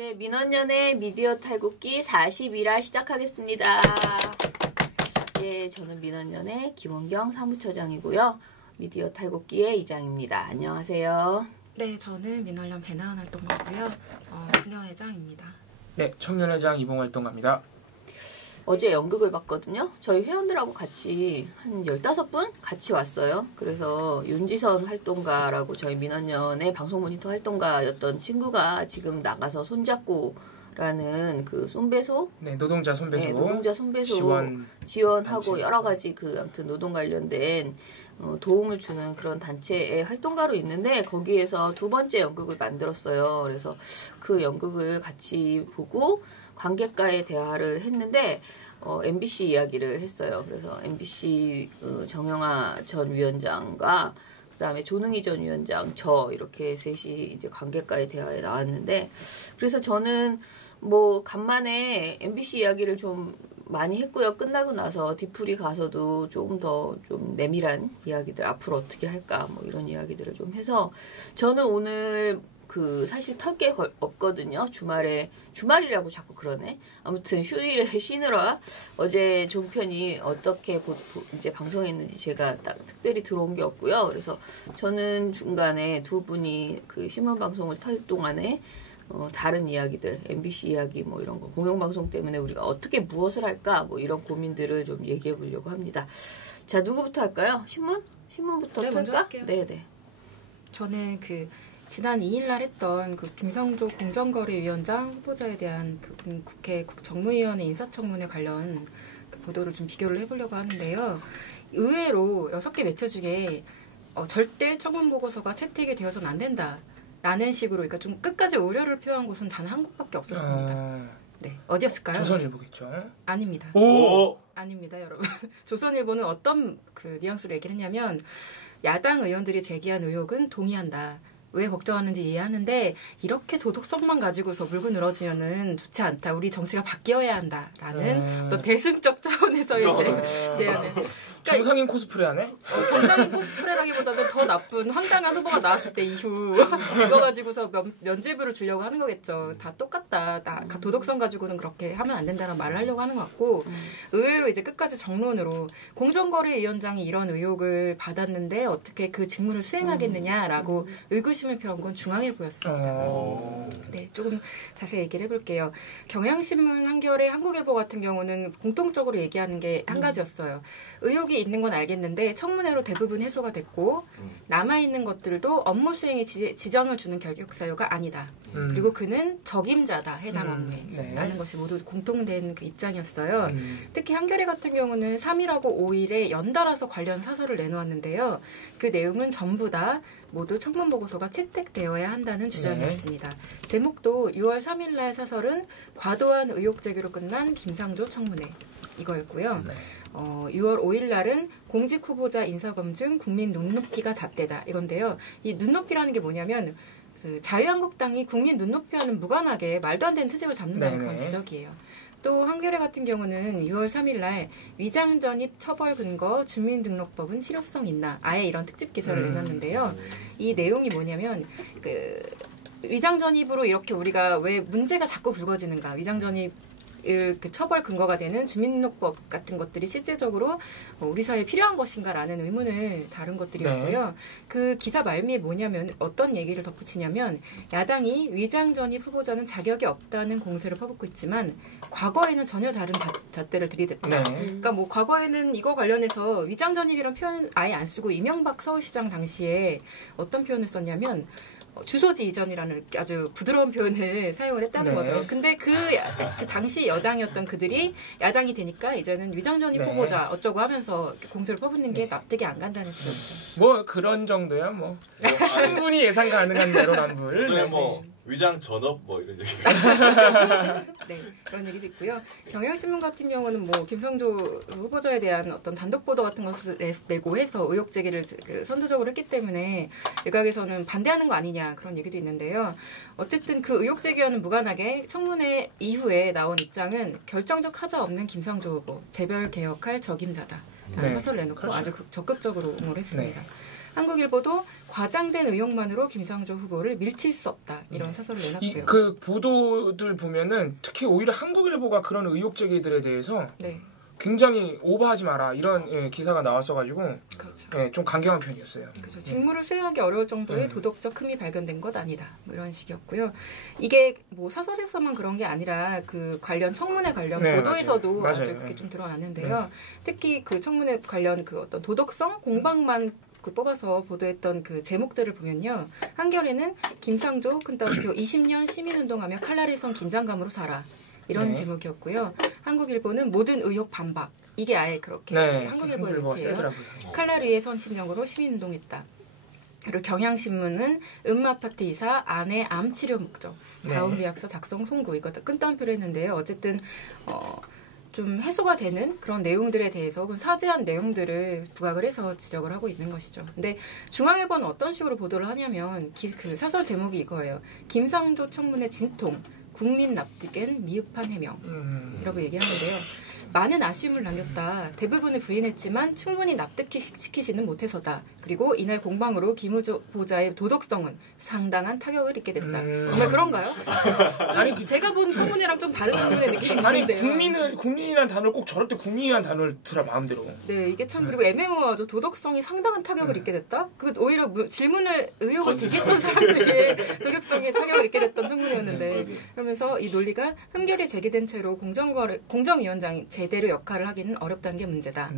네, 민원연의 미디어 탈곡기 40일화 시작하겠습니다. 예, 저는 민원연의 김원경 사무처장이고요. 미디어 탈곡기의 이장입니다. 안녕하세요. 네, 저는 민원연 배나은 활동가고요. 분녀회장입니다. 네, 청년회장 이봉활동가입니다. 어제 연극을 봤거든요. 저희 회원들하고 같이 한 15분 같이 왔어요. 그래서 윤지선 활동가라고 저희 민원연의 방송 모니터 활동가였던 친구가 지금 나가서 손잡고 라는 그 손배소, 네, 노동자 손배소, 네, 노동자 손배소 지원하고 단체. 여러 가지 그 아무튼 노동 관련된 도움을 주는 그런 단체의 활동가로 있는데 거기에서 두 번째 연극을 만들었어요. 그래서 그 연극을 같이 보고 관객과의 대화를 했는데 MBC 이야기를 했어요. 그래서 MBC 정영아 전 위원장과 그다음에 조능희 전 위원장, 저 이렇게 셋이 이제 관객과의 대화에 나왔는데 그래서 저는 뭐 간만에 MBC 이야기를 좀 많이 했고요. 끝나고 나서 뒤풀이 가서도 조금 더 좀 내밀한 이야기들 앞으로 어떻게 할까 뭐 이런 이야기들을 좀 해서 저는 오늘 그 사실 털 게 없거든요. 주말이라고 자꾸 그러네. 아무튼 휴일에 쉬느라 어제 종편이 어떻게 이제 방송했는지 제가 딱 특별히 들어온 게 없고요. 그래서 저는 중간에 두 분이 그 신문 방송을 털 동안에 다른 이야기들, MBC 이야기 뭐 이런 거 공영방송 때문에 우리가 어떻게 무엇을 할까 뭐 이런 고민들을 좀 얘기해 보려고 합니다. 자, 누구부터 할까요? 신문부터 네, 먼저 털까? 할게요. 네네. 저는 지난 2일날 했던 김성조 공정거래위원장 후보자에 대한 국회 정무위원회 인사청문회 관련 보도를 좀 비교를 해보려고 하는데요. 의외로 6개 매체 중에 절대 청문보고서가 채택이 되어서는 안 된다라는 식으로 그러니까 좀 끝까지 우려를 표한 곳은 단 한 곳밖에 없었습니다. 네, 어디였을까요? 조선일보겠죠? 아닙니다. 오! 아닙니다, 여러분. 조선일보는 어떤 뉘앙스로 얘기를 했냐면 야당 의원들이 제기한 의혹은 동의한다. 왜 걱정하는지 이해하는데 이렇게 도덕성만 가지고서 물고 늘어지면은 좋지 않다. 우리 정치가 바뀌어야 한다라는 또 대승적 차원에서의 제안을. 정상인 코스프레 하네? 정상인 코스프레라기보다는 더 나쁜 황당한 후보가 나왔을 때 이후 이거 가지고서 면죄부를 주려고 하는 거겠죠. 다 똑같다. 도덕성 가지고는 그렇게 하면 안 된다는 말을 하려고 하는 것 같고 의외로 이제 끝까지 정론으로 공정거래위원장이 이런 의혹을 받았는데 어떻게 그 직무를 수행하겠느냐라고 의구심을 표한 건 중앙일보였습니다. 네, 조금 자세히 얘기를 해볼게요. 경향신문, 한겨레, 한국일보 같은 경우는 공통적으로 얘기하는 게 한 가지였어요. 의혹이 있는 건 알겠는데 청문회로 대부분 해소가 됐고 남아있는 것들도 업무 수행에 지장을 주는 결격 사유가 아니다. 그리고 그는 적임자다. 해당 업무에. 네. 라는 것이 모두 공통된 그 입장이었어요. 특히 한겨레 같은 경우는 3일하고 5일에 연달아서 관련 사설을 내놓았는데요. 그 내용은 전부 다 모두 청문보고서가 채택되어야 한다는 주장이었습니다. 제목도 6월 3일 날 사설은 과도한 의혹 제기로 끝난 김상조 청문회 이거였고요. 6월 5일 날은 공직 후보자 인사검증 국민 눈높이가 잣대다 이건데요. 이 눈높이라는 게 뭐냐면 자유한국당이 국민 눈높이와는 무관하게 말도 안 되는 트집을 잡는다는 그런 지적이에요. 또 한겨레 같은 경우는 6월 3일 날 위장 전입 처벌 근거 주민등록법은 실효성 있나 아예 이런 특집 기사를 내놨는데요. 이 내용이 뭐냐면 위장 전입으로 이렇게 우리가 왜 문제가 자꾸 불거지는가 위장 전입 처벌 근거가 되는 주민등록법 같은 것들이 실제적으로 우리 사회에 필요한 것인가라는 의문을 다룬 것들이었고요. 네. 그 기사 말미에 뭐냐면 어떤 얘기를 덧붙이냐면 야당이 위장 전입 후보자는 자격이 없다는 공세를 퍼붓고 있지만 과거에는 전혀 다른 잣대를 들이댔다. 네. 그러니까 뭐 과거에는 이거 관련해서 위장 전입이라는 표현은 아예 안 쓰고 이명박 서울시장 당시에 어떤 표현을 썼냐면 주소지 이전이라는 아주 부드러운 표현을 사용을 했다는 거죠. 근데 그 당시 여당이었던 그들이 야당이 되니까 이제는 위장전입 후보자 어쩌고 하면서 공세를 퍼붓는 게 납득이 안 간다는 지적이죠. 뭐 그런 정도야 뭐. 충분히 예상 가능한 내로남불. 뭐 위장 전업 뭐 이런 얘기. 네, 그런 얘기도 있고요. 경향신문 같은 경우는 뭐 김성조 후보자에 대한 어떤 단독 보도 같은 것을 내고 해서 의혹 제기를 선두적으로 했기 때문에 일각에서는 반대하는 거 아니냐 그런 얘기도 있는데요. 어쨌든 그 의혹 제기와는 무관하게 청문회 이후에 나온 입장은 결정적 하자 없는 김성조 후보 재별 개혁할 적임자다. 라는 사설을 내놓고 아주 적극적으로 옹호를 했습니다. 한국일보도 과장된 의혹만으로 김상조 후보를 밀칠 수 없다. 이런 사설을 내놨고요. 그 보도들 보면은 특히 오히려 한국일보가 그런 의혹 제기들에 대해서 네. 굉장히 오버하지 마라 이런 기사가 나왔어가지고 그렇죠. 좀 강경한 편이었어요. 그렇죠. 직무를 수행하기 어려울 정도의 도덕적 흠이 발견된 것 아니다. 뭐 이런 식이었고요. 이게 뭐 사설에서만 그런 게 아니라 그 관련 청문회 관련 보도에서도 맞아요. 아주 그렇게 좀 드러났는데요. 특히 그 청문회 관련 그 어떤 도덕성 공방만 그 뽑아서 보도했던 그 제목들을 보면요. 한겨레는 김상조 큰따옴표 20년 시민운동하며 칼날에선 긴장감으로 살아. 이런 제목이었고요. 한국일보는 모든 의혹 반박. 이게 아예 그렇게 한국일보의 루트예요. 칼날 위에 선 심정으로 시민운동했다. 그리고 경향신문은 음마파트 이사 아내 암 치료 목적. 다운계약서 작성 송구. 이거 다 끈따옴표로 했는데요. 어쨌든 좀 해소가 되는 그런 내용들에 대해서 사죄한 내용들을 부각을 해서 지적을 하고 있는 것이죠. 근데 중앙일보는 어떤 식으로 보도를 하냐면 그 사설 제목이 이거예요. 김상조 청문회 진통. 국민 납득엔 미흡한 해명이라고 얘기를 하는데요. 많은 아쉬움을 남겼다. 대부분을 부인했지만 충분히 납득시키지는 못해서다. 그리고 이날 공방으로 김 후보자의 도덕성은 상당한 타격을 입게 됐다. 정말 그런가요? 아니 제가 본 청문회랑 좀 다른 청문회 느낌이 드는데요. 아니 국민이라는 단어를 꼭 저럴 때 국민이라는 단어를 들어 마음대로. 네, 이게 참 그리고 애매모호하죠. 도덕성이 상당한 타격을 입게 됐다. 그 오히려 질문을 의혹을 제기했던 사람들이 도덕성에 타격을 입게 됐던 청문회였는데 그러면서 이 논리가 흠결이 제기된 채로 공정위원장이 제대로 역할을 하기는 어렵다는 게 문제다.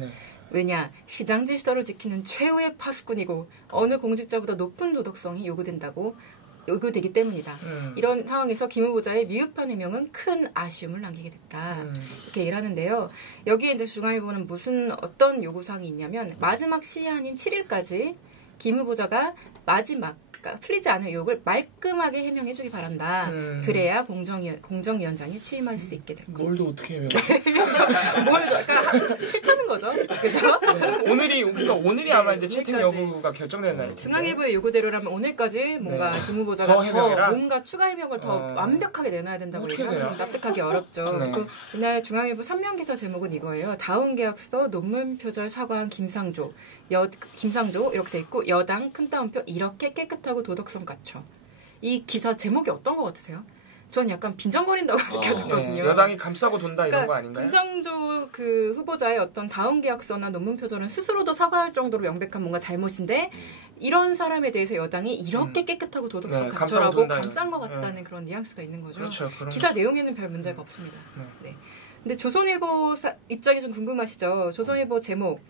왜냐, 시장 질서를 지키는 최후의 파수꾼이고 어느 공직자보다 높은 도덕성이 요구되기 때문이다. 이런 상황에서 김 후보자의 미흡한 해명은 큰 아쉬움을 남기게 됐다. 이렇게 얘기를 하는데요. 여기에 이제 중앙일보는 어떤 요구사항이 있냐면 마지막 시한인 7일까지 김 후보자가 그러니까 풀리지 않은 의혹을 말끔하게 해명해주기 바란다. 그래야 공정위원장이 취임할 수 있게 될 거예요. 뭘도 어떻게 해명해? 그러니까 싫다는 거죠. 그죠? 오늘이 아마 이제 채택 여부가 결정되는 날이에요. 중앙일보의 요구대로라면 오늘까지 뭔가 김 후보자가 더 뭔가 추가 해명을 더 완벽하게 내놔야 된다고 얘기하면 납득하기 어렵죠. 그리고 이날 중앙일보 3면 기사 제목은 이거예요. 다운계약서 논문 표절 사과한 김상조 이렇게 돼 있고 여당 큰 따옴표 이렇게 깨끗하고 도덕성 갖춰. 이 기사 제목이 어떤 거 같으세요? 전 약간 빈정거린다고 느껴졌거든요. 여당이 감싸고 돈다 이런 거 아닌가요? 김상조 그 후보자의 어떤 다운계약서나 논문 표절은 스스로도 사과할 정도로 명백한 뭔가 잘못인데 이런 사람에 대해서 여당이 이렇게 깨끗하고 도덕성 갖춰라고 감싼 것 같다는 그런 뉘앙스가 있는 거죠. 그렇죠, 기사 내용에는 별 문제가 없습니다. 네. 근데 조선일보 입장이 좀 궁금하시죠? 조선일보 제목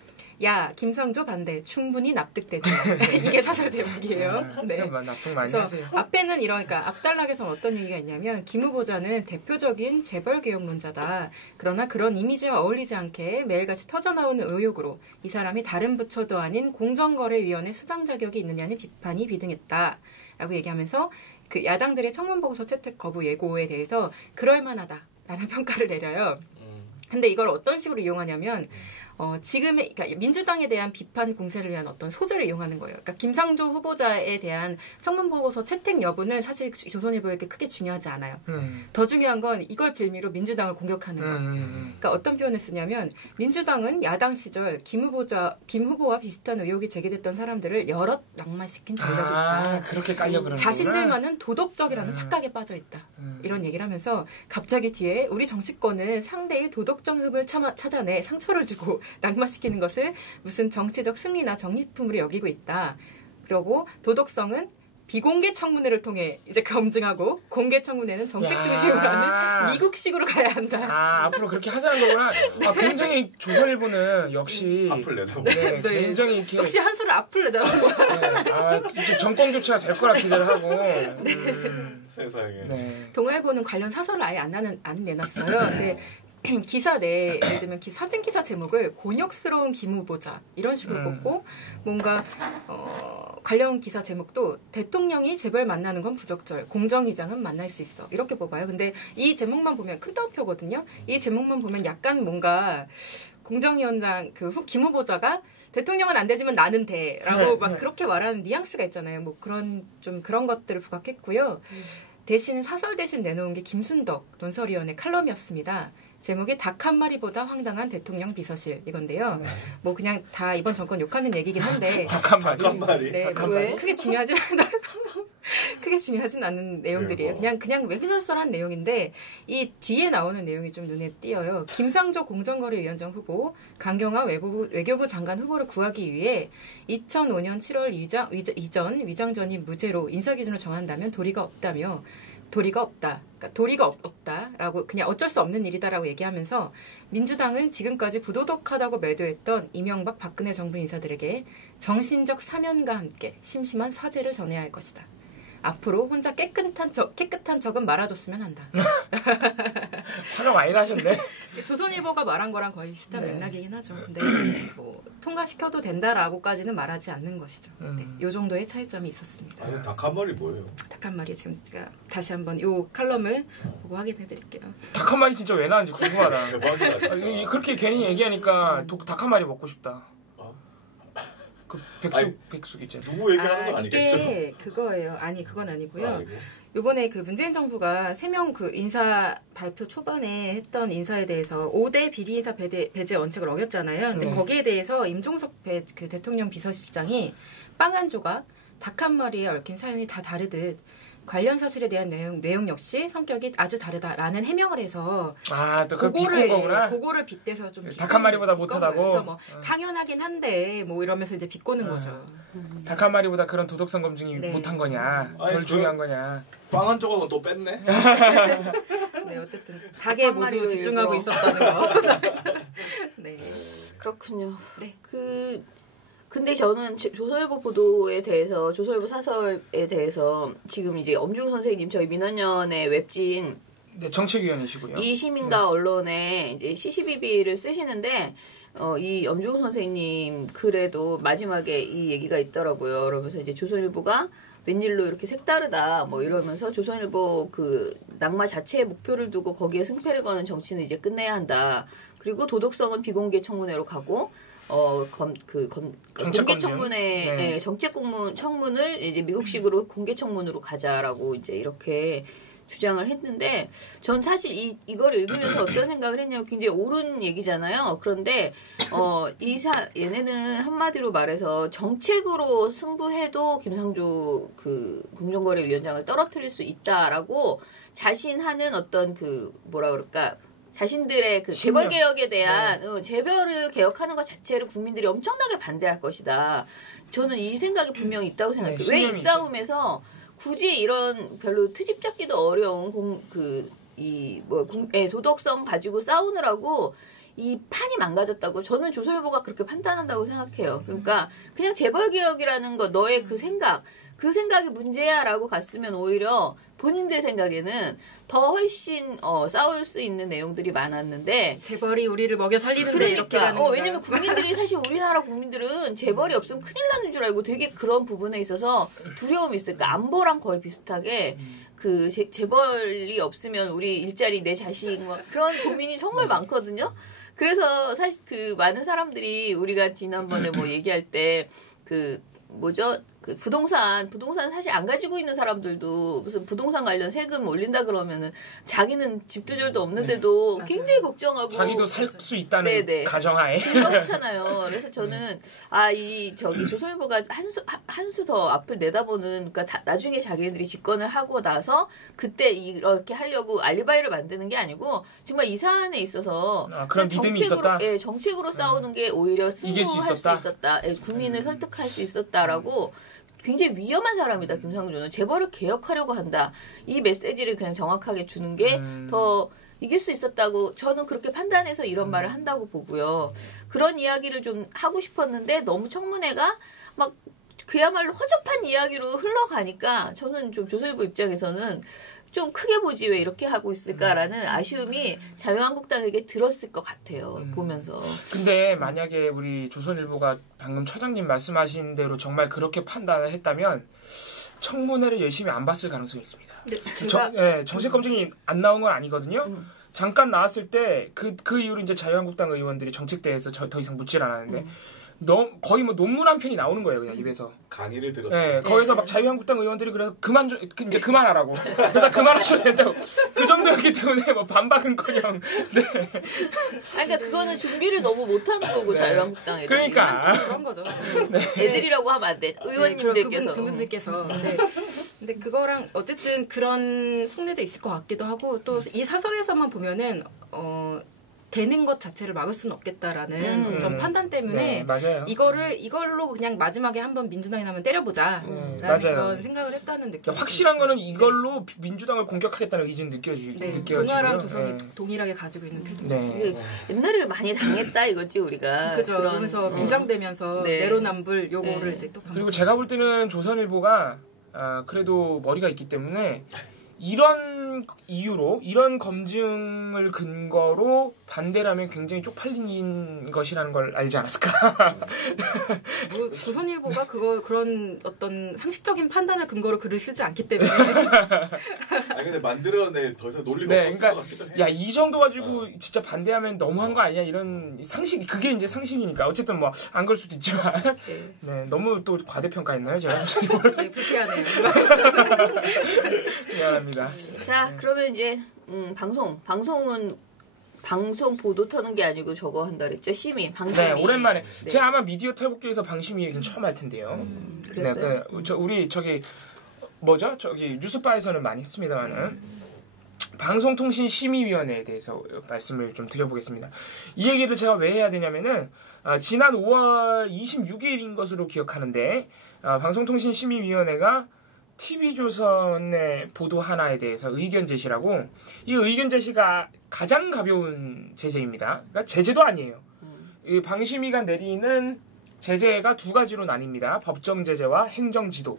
야, 김상조 반대. 충분히 납득되지. 이게 사설 제목이에요. 네. 납득 많이 그래서 하세요. 앞에는 그러니까 앞단락에서는 어떤 얘기가 있냐면 김 후보자는 대표적인 재벌 개혁론자다. 그러나 그런 이미지와 어울리지 않게 매일같이 터져나오는 의혹으로 이 사람이 다른 부처도 아닌 공정거래위원회 수장 자격이 있느냐는 비판이 비등했다. 라고 얘기하면서 그 야당들의 청문보고서 채택 거부 예고에 대해서 그럴만하다라는 평가를 내려요. 근데 이걸 어떤 식으로 이용하냐면 그러니까 민주당에 대한 비판 공세를 위한 어떤 소재를 이용하는 거예요. 그러니까 김상조 후보자에 대한 청문보고서 채택 여부는 사실 조선일보에게 크게 중요하지 않아요. 더 중요한 건 이걸 빌미로 민주당을 공격하는 거. 그러니까 어떤 표현을 쓰냐면 민주당은 야당 시절 김 후보와 비슷한 의혹이 제기됐던 사람들을 여럿 낙마시킨 전력이 있다. 그렇게 깔려 그러는 자신들만은 도덕적이라는 착각에 빠져 있다. 이런 얘기를 하면서 갑자기 뒤에 우리 정치권은 상대의 도덕적 흠을 찾아내 상처를 주고 낙마시키는 것을 무슨 정치적 승리나 정리품으로 여기고 있다. 그리고 도덕성은 비공개 청문회를 통해 이제 검증하고 공개 청문회는 정책 중심으로 하는 미국식으로 가야 한다. 앞으로 그렇게 하자는 거구나. 굉장히 조선일보는 역시 앞을 내다보고 굉장히 이렇게 역시 한수를 앞을 내다보고 이제 정권 교체가 될 거라 기대를 하고. 세상에. 동아일보는 관련 사설을 아예 안 내놨어요. 근데 기사 예를 들면 사진 기사 제목을 곤욕스러운 김 후보자 이런 식으로 뽑고 뭔가 관련 기사 제목도 대통령이 재벌 만나는 건 부적절, 공정위장은 만날 수 있어 이렇게 뽑아요. 근데 이 제목만 보면 큰 따옴표거든요. 이 제목만 보면 약간 뭔가 공정위원장 김 후보자가 대통령은 안 되지만 나는 돼라고 막 그렇게 말하는 뉘앙스가 있잖아요. 뭐 그런 것들을 부각했고요. 대신 사설 대신 내놓은 게 김순덕 논설위원의 칼럼이었습니다. 제목이 닭 한 마리보다 황당한 대통령 비서실 이건데요. 뭐 그냥 다 이번 정권 욕하는 얘기긴 한데 닭 한 마리. 닭 한 마리. 네, 왜? 크게 중요하진 않아요. 크게 중요하진 않은 내용들이에요. 그냥 외교설한 내용인데 이 뒤에 나오는 내용이 좀 눈에 띄어요. 김상조 공정거래위원장 후보, 강경화 외교부 장관 후보를 구하기 위해 2005년 7월 이전 위장 전입 무죄로 인사 기준을 정한다면 도리가 없다며 도리가 없다라고 그냥 어쩔 수 없는 일이다라고 얘기하면서 민주당은 지금까지 부도덕하다고 매도했던 이명박 박근혜 정부 인사들에게 정신적 사면과 함께 심심한 사죄를 전해야 할 것이다. 앞으로 혼자 깨끗한 척은 말아줬으면 한다. 화가 많이 나셨네. 조선일보가 말한 거랑 거의 비슷한 맥락이긴 하죠. 근데 뭐 통과시켜도 된다라고까지는 말하지 않는 것이죠. 네, 요 정도의 차이점이 있었습니다. 아니 닭 한 마리 뭐예요? 닭 한 마리 지금 제가 다시 한번 요 칼럼을 보고 확인해드릴게요. 닭 한 마리 진짜 왜 나왔는지 궁금하다. 대박이다 진짜. 그렇게 괜히 얘기하니까 닭 한 마리 먹고 싶다. 그 백숙 있잖아요. 누구 얘기하는 건 아니겠죠? 이게 그거예요. 아니 그건 아니고요. 아니고. 요번에 그 문재인 정부가 3명 그 인사 발표 초반에 했던 인사에 대해서 5대 비리 인사 배제 원칙을 어겼잖아요. 근데 거기에 대해서 임종석 그 대통령 비서실장이 빵 한 조각, 닭 한 마리에 얽힌 사연이 다 다르듯 관련 사실에 대한 내용 역시 성격이 아주 다르다라는 해명을 해서 또 그걸 비꼰 거구나. 그거를 빗대서 좀 닭 한 마리보다 못하다고. 그래서 뭐 당연하긴 한데 뭐 이러면서 이제 비꼬는 거죠. 닭 한 마리보다 그런 도덕성 검증이 네. 못한 거냐, 덜 아니, 중요한 거냐. 빵 한 조각은 또 뺐네. 네, 어쨌든 닭에 모두 집중하고 있었다는 거. 네. 그렇군요. 네. 근데 저는 조선일보 보도에 대해서, 조선일보 사설에 대해서 지금 이제 엄중 선생님 저희 민원연의 웹진 네, 정책위원이시고요. 이 시민과 언론에 이제 CCBB를 쓰시는데 이 엄중 선생님 글에도 마지막에 이 얘기가 있더라고요. 그러면서 이제 조선일보가 웬일로 이렇게 색다르다 뭐 이러면서 조선일보 그 낙마 자체의 목표를 두고 거기에 승패를 거는 정치는 이제 끝내야 한다. 그리고 도덕성은 비공개 청문회로 가고 공개 청문회, 네. 정책 청문을 이제 미국식으로 공개 청문으로 가자라고 이제 이렇게 주장을 했는데, 전 사실 이걸 읽으면서 어떤 생각을 했냐면 굉장히 옳은 얘기잖아요. 그런데, 얘네는 한마디로 말해서 정책으로 승부해도 김상조 그 공정거래위원장을 떨어뜨릴 수 있다라고 자신하는 어떤 자신들의 그 재벌 개혁에 대한 재벌을 개혁하는 것 자체를 국민들이 엄청나게 반대할 것이다. 저는 이 생각이 분명히 있다고 생각해요. 왜 이 싸움에서 굳이 이런 별로 트집 잡기도 어려운 도덕성 가지고 싸우느라고 이 판이 망가졌다고 저는 조선일보가 그렇게 판단한다고 생각해요. 그러니까 그냥 재벌 개혁이라는 거 너의 그 생각이 문제야라고 갔으면 오히려 본인들 생각에는 더 훨씬 싸울 수 있는 내용들이 많았는데 재벌이 우리를 먹여 살리는데 이렇게 그러니까 왜냐면 국민들이 사실 우리나라 국민들은 재벌이 없으면 큰일 나는 줄 알고 되게 그런 부분에 있어서 두려움이 있으니까 안보랑 거의 비슷하게 그 재벌이 없으면 우리 일자리 내 자식 뭐 그런 고민이 정말 많거든요. 그래서 사실 그 많은 사람들이 우리가 지난번에 뭐 얘기할 때 부동산 사실 안 가지고 있는 사람들도 무슨 부동산 관련 세금 올린다 그러면은 자기는 집두절도 없는데도 굉장히 걱정하고 자기도 살 수 있다는 가정하에 그렇잖아요. 그래서 저는 조선일보가 한 수 더 앞을 내다보는, 그러니까 나중에 자기들이 집권을 하고 나서 그때 이렇게 하려고 알리바이를 만드는 게 아니고 정말 이 사안에 있어서 그런 믿음이 있었다. 정책으로 싸우는 게 오히려 승부할 수 있었다. 국민을 설득할 수 있었다라고. 굉장히 위험한 사람이다. 김상조는 재벌을 개혁하려고 한다. 이 메시지를 그냥 정확하게 주는 게 더 이길 수 있었다고 저는 그렇게 판단해서 이런 말을 한다고 보고요. 그런 이야기를 좀 하고 싶었는데 너무 청문회가 막 그야말로 허접한 이야기로 흘러가니까 저는 좀 조선일보 입장에서는 좀 크게 보지 왜 이렇게 하고 있을까라는 아쉬움이 자유한국당에게 들었을 것 같아요. 보면서. 근데 만약에 우리 조선일보가 방금 처장님 말씀하신 대로 정말 그렇게 판단을 했다면 청문회를 열심히 안 봤을 가능성이 있습니다. 정책검증이 안 나온 건 아니거든요. 잠깐 나왔을 때 그 이후로 이제 자유한국당 의원들이 정책대에서 더 이상 묻질 않았는데 거의 뭐 논문 한 편이 나오는 거예요, 그냥 입에서. 강의를 들었죠. 거기서 막 자유한국당 의원들이 그래서 그만하라고. 그만하셔도 된다고. 그 정도 거였기 때문에 뭐 반박은커녕. 네. 그러니까 그거는 준비를 너무 못하는 거고 자유한국당 애들이. 그러니까 그런 거죠. 애들이라고 하면 안 돼. 의원님들께서. 그분들께서. 네. 근데 그거랑 어쨌든 그런 속내도 있을 것 같기도 하고 또 이 사설에서만 보면은 되는 것 자체를 막을 수는 없겠다라는 어떤 판단 때문에 이걸로 그냥 마지막에 한번 민주당이 나면 때려보자라는 그런 생각을 했다는 느낌. 확실한 거는 이걸로 민주당을 공격하겠다는 의지는 느껴지고요. 동아랑 조선이 동일하게 가지고 있는 태도죠. 네. 옛날에 많이 당했다 이거지 우리가. 그죠. 그러면서 빈장되면서 내로남불 요거를 이제 또. 그리고 제가 볼 때는 조선일보가 그래도 머리가 있기 때문에. 이런 이유로 이런 검증을 근거로 반대를 하면 굉장히 쪽팔린 것이라는 걸 알지 않았을까? 뭐 조선일보가 그런 어떤 상식적인 판단을 근거로 글을 쓰지 않기 때문에. 아니 근데 만들어낼 더 이상 논리가 없었을 것 같기도 해. 야, 이 정도 가지고 진짜 반대하면 너무한 거 아니야? 이런 상식 그게 이제 상식이니까 어쨌든 뭐 안 그럴 수도 있지만 네 너무 또 과대평가했나요 제가? 네, 불쾌하네요. 미안합니다. 자, 그러면 이제 방송은 방송 보도 터는 게 아니고 저거 한다 그랬죠? 심의, 방심위. 네, 오랜만에. 제가 아마 미디어 탈북기에서 방심위 얘기는 처음 할 텐데요. 그랬어요? 네, 우리 저기 뉴스바에서는 많이 했습니다만은 방송통신심의위원회에 대해서 말씀을 좀 드려보겠습니다. 이 얘기를 제가 왜 해야 되냐면은 지난 5월 26일인 것으로 기억하는데 방송통신심의위원회가 TV조선의 보도 하나에 대해서 의견 제시라고 이 의견 제시가 가장 가벼운 제재입니다. 그러니까 제재도 아니에요. 이 방심위가 내리는 제재가 두 가지로 나뉩니다. 법정 제재와 행정 지도.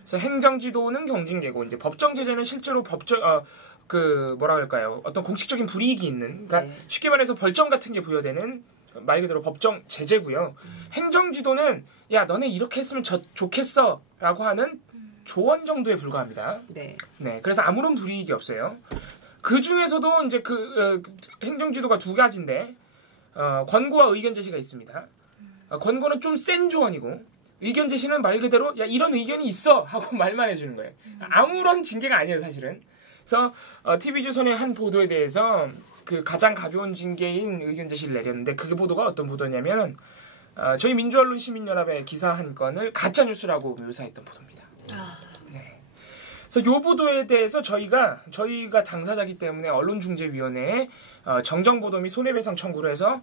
그래서 행정 지도는 경징계고 이제 법정 제재는 실제로 뭐라 할까요? 어떤 공식적인 불이익이 있는 그러니까 쉽게 말해서 벌점 같은 게 부여되는 말 그대로 법정 제재고요. 행정 지도는 야 너네 이렇게 했으면 좋겠어라고 하는 조언 정도에 불과합니다. 네. 그래서 아무런 불이익이 없어요. 그 중에서도 이제 행정지도가 두 가지인데, 권고와 의견 제시가 있습니다. 권고는 좀 센 조언이고, 의견 제시는 말 그대로, 야, 이런 의견이 있어! 하고 말만 해주는 거예요. 아무런 징계가 아니에요, 사실은. 그래서, TV조선의 한 보도에 대해서 가장 가벼운 징계인 의견 제시를 내렸는데, 그 보도가 어떤 보도냐면, 저희 민주언론 시민연합의 기사 한 건을 가짜뉴스라고 묘사했던 보도입니다. 네. 그래서 이 보도에 대해서 저희가 당사자이기 때문에 언론중재위원회에 정정보도 및 손해배상 청구를 해서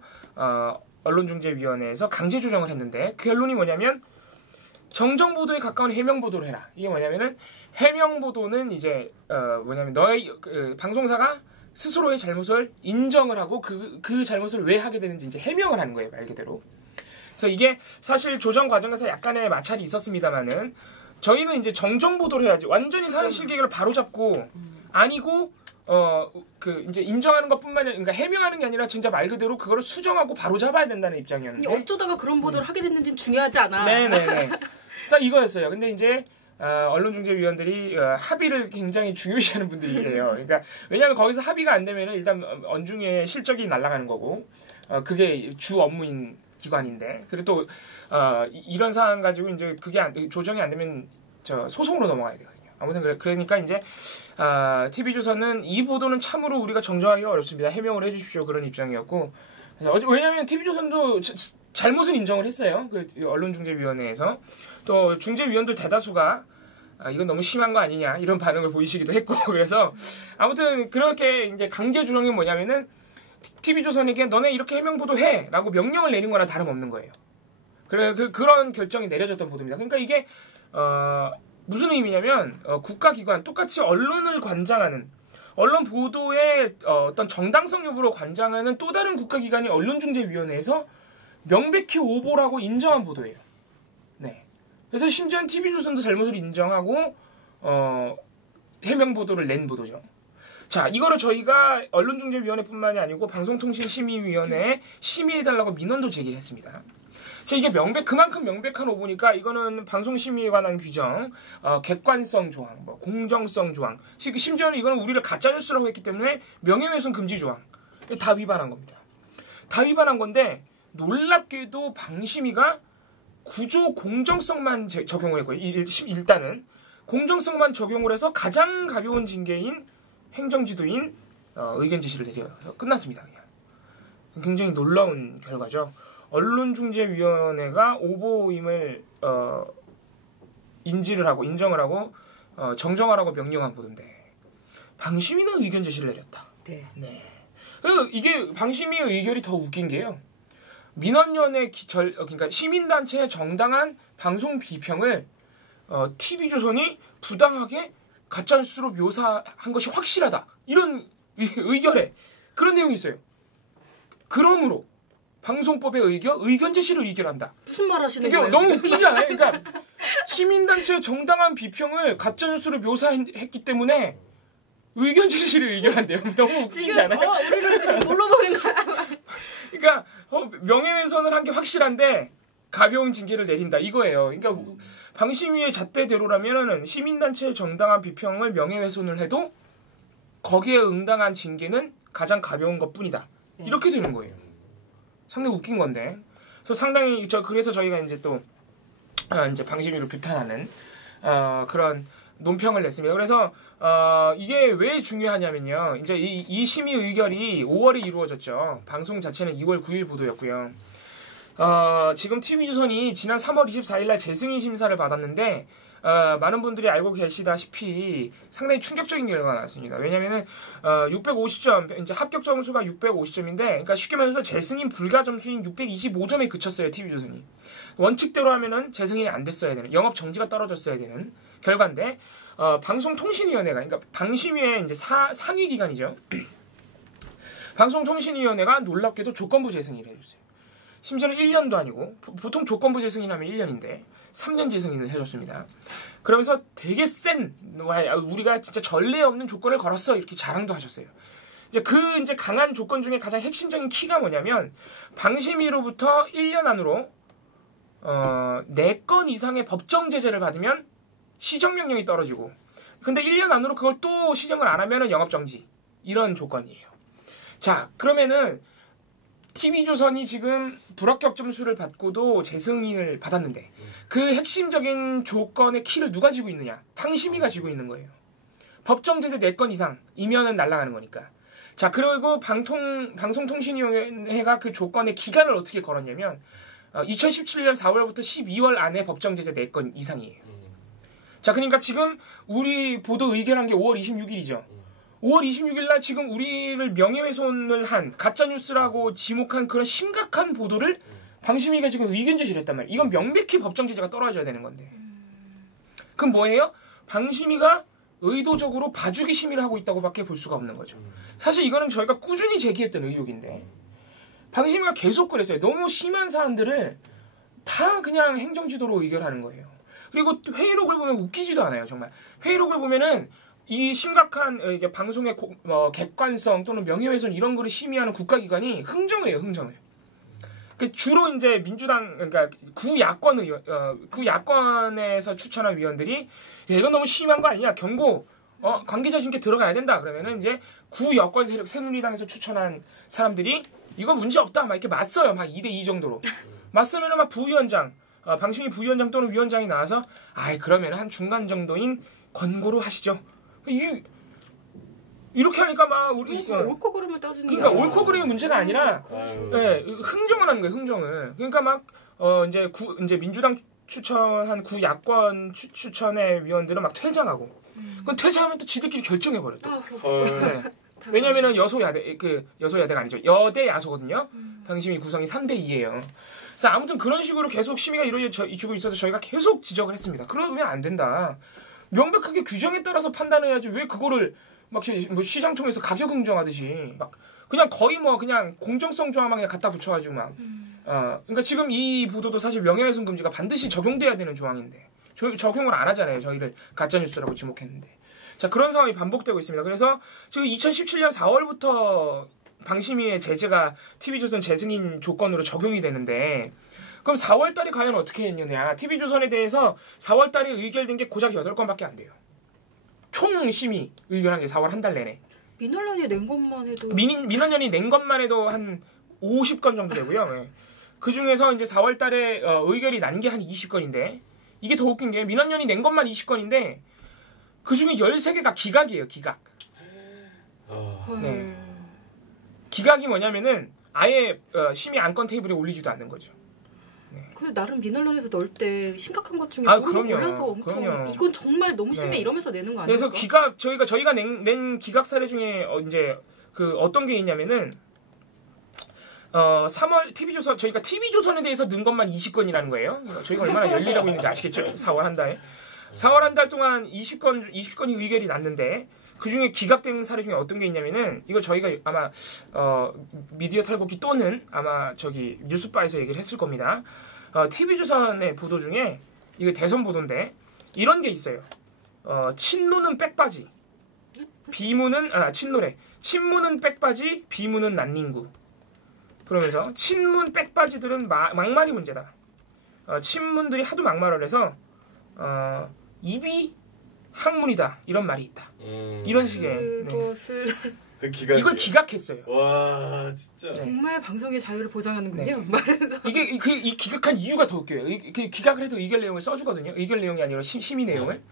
언론중재위원회에서 강제 조정을 했는데 그 결론이 뭐냐면 정정보도에 가까운 해명보도를 해라. 이게 뭐냐면은 해명보도는 이제 너의 방송사가 스스로의 잘못을 인정을 하고 그 잘못을 왜 하게 되는지 이제 해명을 하는 거예요, 말 그대로. 그래서 이게 사실 조정 과정에서 약간의 마찰이 있었습니다만은 저희는 이제 정정 보도를 해야지. 완전히 사실관계를 바로잡고 아니고 이제 인정하는 것뿐만 아니라 그러니까 해명하는 게 아니라 진짜 말 그대로 그거를 수정하고 바로잡아야 된다는 입장이었는데 어쩌다가 그런 보도를 하게 됐는지는 중요하지 않아. 네네네. 딱 이거였어요. 근데 이제 언론중재위원들이 합의를 굉장히 중요시하는 분들이에요. 그러니까 왜냐하면 거기서 합의가 안 되면은 일단 언중의 실적이 날아가는 거고 그게 주 업무인 기관인데 그리고 또 이런 상황 가지고 이제 그게 조정이 안 되면 소송으로 넘어가야 되거든요. 아무튼 그러니까 이제 TV조선은 이 보도는 참으로 우리가 정정하기가 어렵습니다. 해명을 해주십시오 그런 입장이었고 왜냐하면 TV조선도 잘못은 인정을 했어요. 그 언론중재위원회에서 또 중재위원들 대다수가 이건 너무 심한 거 아니냐 이런 반응을 보이시기도 했고 그래서 아무튼 그렇게 이제 강제 조정이 뭐냐면은 TV조선에게 너네 이렇게 해명 보도해 라고 명령을 내린 거나 다름없는 거예요. 그런 결정이 내려졌던 보도입니다. 그러니까 이게 무슨 의미냐면 국가기관 똑같이 언론을 관장하는 언론 보도의 어떤 정당성 여부를 관장하는 또 다른 국가기관이 언론중재위원회에서 명백히 오보라고 인정한 보도예요. 네. 그래서 심지어는 TV조선도 잘못을 인정하고 해명 보도를 낸 보도죠. 자, 이거를 저희가 언론중재위원회뿐만이 아니고 방송통신심의위원회에 심의해달라고 민원도 제기를 했습니다. 자, 이게 그만큼 명백한 오보니까 이거는 방송심의에 관한 규정, 객관성 조항, 공정성 조항, 심지어는 이거는 우리를 가짜뉴스라고 했기 때문에 명예훼손 금지 조항 다 위반한 겁니다. 다 위반한 건데 놀랍게도 방심위가 구조 공정성만 적용을 했고요. 일단은 공정성만 적용을 해서 가장 가벼운 징계인 행정지도인 의견 제시를 내려서 끝났습니다. 그냥. 굉장히 놀라운 결과죠. 언론중재위원회가 오보임을 인지를 하고 인정을 하고 정정하라고 명령한 보도인데 방심위는 의견 제시를 내렸다. 네. 이게 방심위의 의결이 더 웃긴 게요. 민원연의 그러니까 시민단체의 정당한 방송 비평을 TV조선이 부당하게 가짜뉴스로 묘사한 것이 확실하다. 이런 의결에 그런 내용이 있어요. 그러므로 방송법에 의겨 의견 제시를 의결한다. 무슨 말 하시는 이게 거예요? 너무 웃기지 않아요? 그러니까 시민단체의 정당한 비평을 가짜뉴스로 묘사했기 때문에 의견 제시를 의결한대요. 너무 웃기지 않아요? 우리를 지금 뭘로 보는 거야? 그러니까 명예훼손을 한 게 확실한데 가벼운 징계를 내린다 이거예요. 그러니까 방심위의 잣대대로라면은 시민단체의 정당한 비평을 명예훼손을 해도 거기에 응당한 징계는 가장 가벼운 것뿐이다. 이렇게 되는 거예요. 상당히 웃긴 건데. 그래서 상당히 그래서 저희가 이제 또 이제 방심위를 규탄하는 그런 논평을 냈습니다. 그래서 이게 왜 중요하냐면요. 이제 이 심의 의결이 5월에 이루어졌죠. 방송 자체는 2월 9일 보도였고요. 지금 TV조선이 지난 3월 24일 날 재승인 심사를 받았는데 많은 분들이 알고 계시다시피 상당히 충격적인 결과가 나왔습니다. 왜냐면은 650점, 이제 합격 점수가 650점인데, 그러니까 쉽게 말해서 재승인 불가 점수인 625점에 그쳤어요. TV조선이. 원칙대로 하면은 재승인이 안 됐어야 되는, 영업 정지가 떨어졌어야 되는 결과인데, 방송통신위원회가, 그러니까 방심위의 이제 상위 기관이죠. 방송통신위원회가 놀랍게도 조건부 재승인을 해줬어요. 심지어는 1년도 아니고, 보통 조건부 재승인하면 1년인데 3년 재승인을 해줬습니다. 그러면서 되게 센, 우리가 진짜 전례 없는 조건을 걸었어, 이렇게 자랑도 하셨어요. 이제 강한 조건 중에 가장 핵심적인 키가 뭐냐면, 방심위로부터 1년 안으로 4건 이상의 법정 제재를 받으면 시정명령이 떨어지고, 근데 1년 안으로 그걸 또 시정을 안 하면 영업정지, 이런 조건이에요. 자, 그러면은 TV조선이 지금 불합격 점수를 받고도 재승인을 받았는데 그 핵심적인 조건의 키를 누가 쥐고 있느냐? 방심위가 쥐고 있는 거예요. 법정 제재 4건 이상이면은 날아가는 거니까. 자, 그리고 방송통신위원회가 그 조건의 기간을 어떻게 걸었냐면 2017년 4월부터 12월 안에 법정 제재 4건 이상이에요. 자, 그러니까 지금 우리 보도 의결한 게 5월 26일이죠. 5월 26일 날 지금 우리를 명예훼손을 한 가짜뉴스라고 지목한 그런 심각한 보도를 방심위가 지금 의견 제시를 했단 말이에요. 이건 명백히 법정 제재가 떨어져야 되는 건데. 그럼 뭐예요? 방심위가 의도적으로 봐주기 심의를 하고 있다고밖에 볼 수가 없는 거죠. 사실 이거는 저희가 꾸준히 제기했던 의혹인데 방심위가 계속 그랬어요. 너무 심한 사안들을 다 그냥 행정지도로 의결하는 거예요. 그리고 회의록을 보면 웃기지도 않아요. 정말. 회의록을 보면은 이 심각한 이게 방송의 객관성 또는 명예훼손 이런 거를 심의하는 국가기관이 흥정을 해요. 흥정을. 주로 이제 민주당, 그러니까 구야권에서 추천한 위원들이 야, 이건 너무 심한 거 아니냐, 경고, 관계자 징계 들어가야 된다. 그러면은 이제 구여권 세력 새누리당에서 추천한 사람들이 이거 문제 없다 막 이렇게 맞서요. 막 2대2 정도로 맞서면은 막 부위원장, 방심위 부위원장 또는 위원장이 나와서 그러면 한 중간 정도인 권고로 하시죠. 이렇게 하니까 막 우리 옳고 그름을 따지는 그러니까 옳고 그름의 문제가 아니라 흥정을 하는 거예요. 흥정을. 그러니까 막 이제 민주당 추천한 구야권 추천의 위원들은 막 퇴장하고. 그럼 퇴장하면 또 지들끼리 결정해 버려. 네. 왜냐면은 여소야대가 아니죠. 여대 야소거든요. 방심위 구성이 3대 2예요. 그래서 아무튼 그런 식으로 계속 심의가 이루어지고 있어서 저희가 계속 지적을 했습니다. 그러면 안 된다. 명백하게 규정에 따라서 판단해야지 왜 그거를 막 뭐 시장 통해서 가격 흥정하듯이 막 그냥 거의 뭐 그냥 공정성 조항만 그냥 갖다 붙여가지고 막 그러니까 지금 이 보도도 사실 명예훼손 금지가 반드시 적용돼야 되는 조항인데 적용을 안 하잖아요. 저희를 가짜뉴스라고 지목했는데. 자, 그런 상황이 반복되고 있습니다. 그래서 지금 2017년 4월부터 방심위의 제재가 TV조선 재승인 조건으로 적용이 되는데 그럼 4월달에 과연 어떻게 했느냐. TV조선에 대해서 4월달에 의결된 게 고작 8건밖에 안 돼요. 총 심의 의결한 게 4월 한 달 내내. 민원연이 낸 것만 해도 민원연이 낸 것만 해도 한 50건 정도 되고요. 네. 그 중에서 이제 4월달에 의결이 난 게 한 20건인데 이게 더 웃긴 게 민원연이 낸 것만 20건인데 그 중에 13개가 기각이에요. 기각. 기각이 뭐냐면은 아예 심의 안건 테이블에 올리지도 않는 거죠. 네. 그 나름 민원론에서 넣을 때 심각한 것 중에 그거 골라서 엄청 이건 정말 너무 심해 이러면서 내는 거 아닙니까? 그래서 저희가 낸 기각 사례 중에 이제 그 어떤 게 있냐면은 3월 TV조선 저희가 TV조선에 대해서 넣은 것만 20건이라는 거예요. 저희가 얼마나 열일하고 있는지 아시겠죠? 4월 한 달. 4월 한 달 동안 20건이 의결이 났는데 그 중에 기각된 사례 중에 어떤 게 있냐면은 이거 저희가 아마 미디어 탈곡기 또는 아마 저기 뉴스바에서 얘기를 했을 겁니다. TV조선의 보도 중에 이게 대선 보도인데 이런 게 있어요. 친노는 백바지, 친문은 백바지, 비문은 난닝구. 그러면서 친문 백바지들은 막말이 문제다. 친문들이 하도 막말을 해서 입이 학문이다 이런 말이 있다. 이런 식의 그것을 이걸 기각했어요. 와 진짜 정말 방송의 자유를 보장하는군요. 말해서 이게 이 기각한 이유가 더 웃겨요. 기각을 해도 의결 내용을 써주거든요. 의결 내용이 아니라 심의 내용을.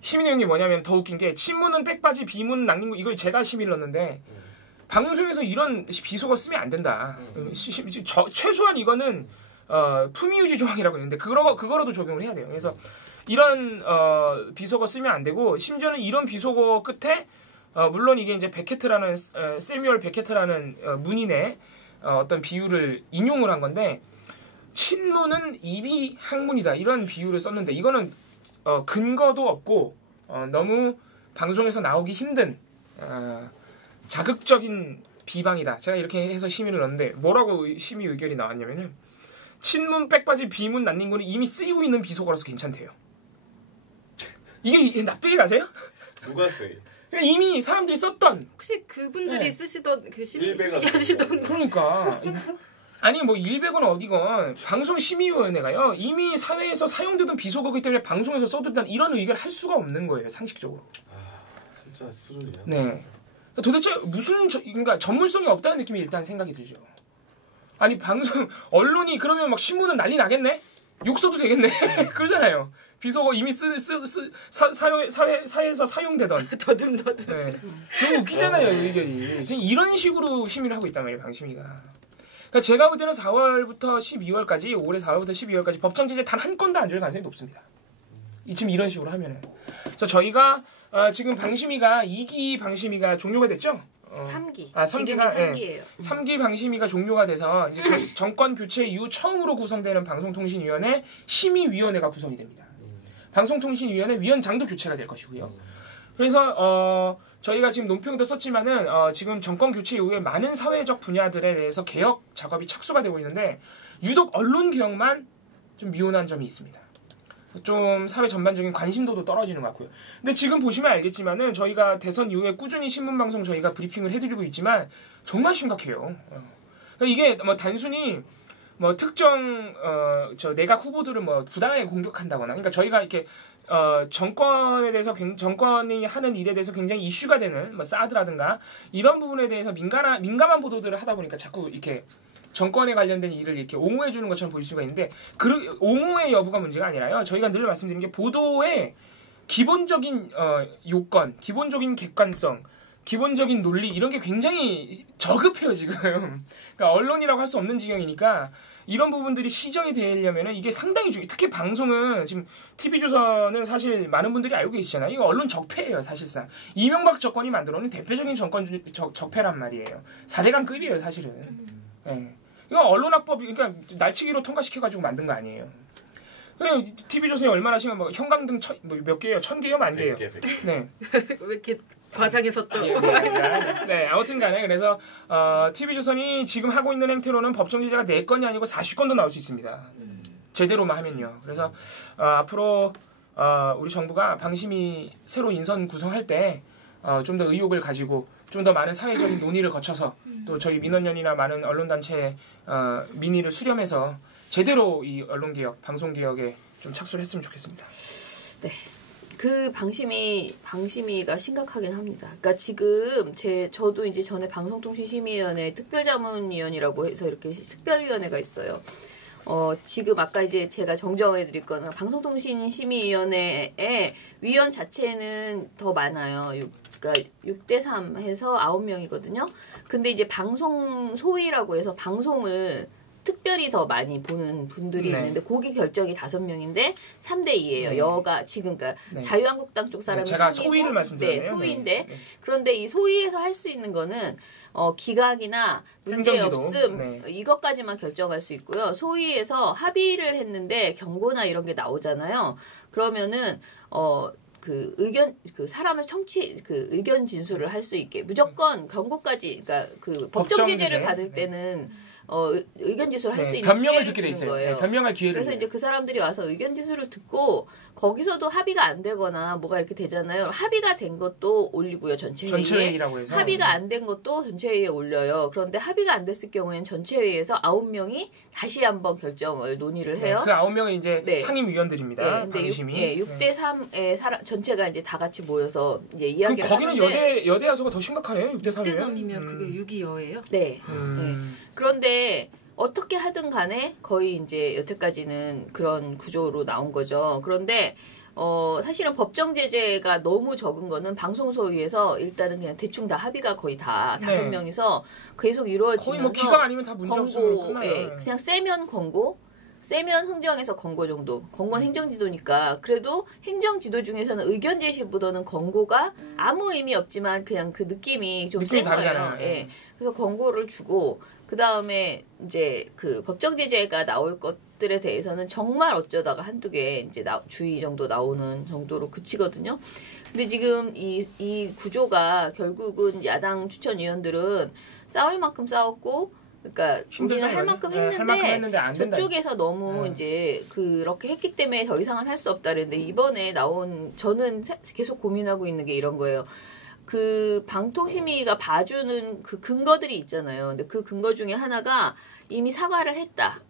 심의 내용이 뭐냐면 더 웃긴 게 친문은 백바지, 비문은 낭닝구 이걸 제가 심의를 넣었는데 방송에서 이런 비속어 쓰면 안 된다. 최소한 이거는 품위유지 조항이라고 있는데 그거라도 적용을 해야 돼요. 그래서 이런 비속어 쓰면 안 되고 심지어는 이런 비속어 끝에 물론 이게 이제 베케트라는 세뮤얼 베케트라는 문인의 어떤 비유를 인용을 한 건데 친문은 입이 학문이다 이런 비유를 썼는데 이거는 근거도 없고 너무 방송에서 나오기 힘든 자극적인 비방이다. 제가 이렇게 해서 심의를 넣었는데 뭐라고 심의 의결이 나왔냐면은 친문 백바지 비문 난닝구는 이미 쓰이고 있는 비속어라서 괜찮대요. 이게 납득이 가세요? 누가 써요? 이미 사람들이 썼던 혹시 그분들이 쓰시던 그 심의하시던 그러니까 아니 뭐 일백은 어디건 방송심의위원회가요 이미 사회에서 사용되던 비속어이기 때문에 방송에서 써도 된다는 이런 의견을 할 수가 없는 거예요 상식적으로. 진짜 수준이야. 네. 도대체 그러니까 전문성이 없다는 느낌이 일단 생각이 들죠. 아니 방송 언론이 그러면 막 신문은 난리 나겠네? 욕 써도 되겠네? 그러잖아요. 비속어 이미 사회에서 사용되던 더듬더듬. 네. 너무 웃기잖아요 의견이. 지금 이런 식으로 심의를 하고 있단 말이에요 방심위가. 그러니까 제가 볼 때는 4월부터 12월까지 올해 4월부터 12월까지 법정 제재 단 한 건도 안 줄 가능성이 높습니다. 지금 이런 식으로 하면은. 그래서 저희가 지금 방심위가 2기 방심위가 종료가 됐죠? 3기. 3기가 3기예요. 3기 방심위가 종료가 돼서 이제 정권 교체 이후 처음으로 구성되는 방송통신위원회 심의위원회가 구성이 됩니다. 방송통신위원회 위원장도 교체가 될 것이고요. 그래서 저희가 지금 논평도 썼지만은 지금 정권 교체 이후에 많은 사회적 분야들에 대해서 개혁 작업이 착수가 되고 있는데 유독 언론 개혁만 좀 미온한 점이 있습니다. 좀 사회 전반적인 관심도도 떨어지는 것 같고요. 근데 지금 보시면 알겠지만은 저희가 대선 이후에 꾸준히 신문방송 저희가 브리핑을 해드리고 있지만 정말 심각해요. 이게 뭐 단순히 뭐 특정 내각 후보들을 뭐 부당하게 공격한다거나 그러니까 저희가 이렇게 정권에 대해서 정권이 하는 일에 대해서 굉장히 이슈가 되는 뭐 사드라든가 이런 부분에 대해서 민감한 보도들을 하다 보니까 자꾸 이렇게 정권에 관련된 일을 이렇게 옹호해 주는 것처럼 보일 수가 있는데 그 옹호의 여부가 문제가 아니라요. 저희가 늘 말씀드리는 게 보도의 기본적인 요건, 기본적인 객관성, 기본적인 논리 이런 게 굉장히 저급해요 지금. 그러니까 언론이라고 할 수 없는 지경이니까 이런 부분들이 시정이 되려면은 이게 상당히 중요해요. 특히 방송은 지금 TV조선은 사실 많은 분들이 알고 계시잖아요. 이거 언론 적폐예요 사실상. 이명박 정권이 만들어놓은 대표적인 정권 적폐란 말이에요. 4대강급이에요 사실은. 네. 이거 언론학법 그러니까 날치기로 통과시켜가지고 만든 거 아니에요. 그냥 TV조선이 얼마나 심한 뭐 형광등 몇 개예요? 1000개요? 10,000개요? 100개. 네. 왜 이렇게 과장해서 또. 네, 아무튼간에 그래서 TV조선이 지금 하고 있는 행태로는 법정 제재가 4건이 아니고 40건도 나올 수 있습니다. 제대로만 하면요. 그래서 앞으로 우리 정부가 방심위 새로 인선 구성할 때 좀 더 의욕을 가지고 좀 더 많은 사회적인 논의를 거쳐서 또 저희 민원연이나 많은 언론단체의 민의를 수렴해서 제대로 이 언론개혁, 방송개혁에 좀 착수를 했으면 좋겠습니다. 네. 그 방심위가 심각하긴 합니다. 그러니까 지금 저도 이제 전에 방송통신심의위원회 특별자문위원이라고 해서 이렇게 특별위원회가 있어요. 지금 아까 이제 제가 정정해 드릴 거는 방송통신심의위원회의 위원 자체는 더 많아요. 그러니까 6대3 해서 9명이거든요. 근데 이제 방송 소위라고 해서 방송을 특별히 더 많이 보는 분들이 있는데 거기 결정이 5명인데 3대2예요. 여가 지금 그러니까 자유한국당 쪽 사람이 제가 소위를 말씀드렸네요. 네, 소위인데 그런데 이 소위에서 할 수 있는 거는 기각이나 문제 없음 이것까지만 결정할 수 있고요. 소위에서 합의를 했는데 경고나 이런 게 나오잖아요. 그러면은 그 의견 그 사람의 의견 진술을 할 수 있게 무조건 경고까지 그러니까 그 법정 제재를 받을 때는 의견 진술을 할 수 있는 변명을 듣게 돼 있어요. 거예요. 변명할 기회를. 그래서 이제 그 사람들이 와서 의견 진술을 듣고 거기서도 합의가 안 되거나 뭐가 이렇게 되잖아요. 합의가 된 것도 올리고요. 전체 회의라고 해서 합의가 안 된 것도 전체 회의에 올려요. 그런데 합의가 안 됐을 경우에는 전체 회의에서 9명이 다시 한번 결정을 논의를 해요. 그 9명은 이제 상임위원들입니다. 근데 6대3의 전체가 이제 다 같이 모여서 이제 이야기를 거기는 하는데 여대 야수가 더 심각하네요. 6대3이면 그게 6.25예요? 네. 그런데 어떻게 하든 간에 거의 이제 여태까지는 그런 구조로 나온 거죠. 그런데 사실은 법정 제재가 너무 적은 거는 방송소위에서 일단은 그냥 대충 다 합의가 거의 다 5명이서 계속 이루어지면서 거의 뭐 기각 아니면 다 문제 없으면 끝나요. 그냥 세면 권고 세면 흥정에서 권고 정도. 권고는 행정지도니까. 그래도 행정지도 중에서는 의견 제시보다는 권고가 아무 의미 없지만 그냥 그 느낌이 좀 센 거예요. 예. 그래서 권고를 주고 그 다음에 이제 그 법정 제재가 나올 것들에 대해서는 정말 어쩌다가 한두 개 이제 주의 정도 나오는 정도로 그치거든요. 근데 지금 이 구조가 결국은 야당 추천위원들은 싸울 만큼 싸웠고 그러니까 우리는 할 만큼 했는데 저쪽에서 너무 이제 그렇게 했기 때문에 더 이상은 할 수 없다 그랬는데 이번에 나온 저는 계속 고민하고 있는 게 이런 거예요. 그 방통심의가 봐주는 그 근거들이 있잖아요. 근데 그 근거 중에 하나가 이미 사과를 했다.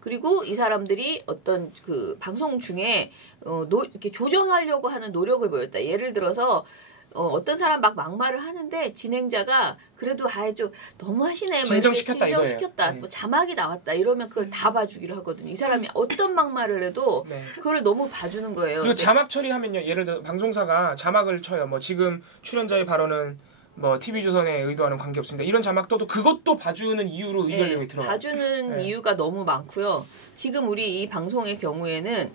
그리고 이 사람들이 어떤 그 방송 중에 이렇게 조정하려고 하는 노력을 보였다. 예를 들어서 어떤 사람 막 막말을 하는데 진행자가 그래도 좀 너무 하시네. 진정시켰다 이거예요. 진정시켰다. 뭐 자막이 나왔다. 이러면 그걸 다 봐주기로 하거든요. 이 사람이 어떤 막말을 해도 그걸 너무 봐주는 거예요. 그리고 자막 처리하면요. 예를 들어 방송사가 자막을 쳐요. 뭐 지금 출연자의 발언은 뭐 TV조선에 의도하는 관계없습니다. 이런 자막 떠도 그것도 봐주는 이유로 의견 내용이 들어가요. 봐주는 이유가 너무 많고요. 지금 우리 이 방송의 경우에는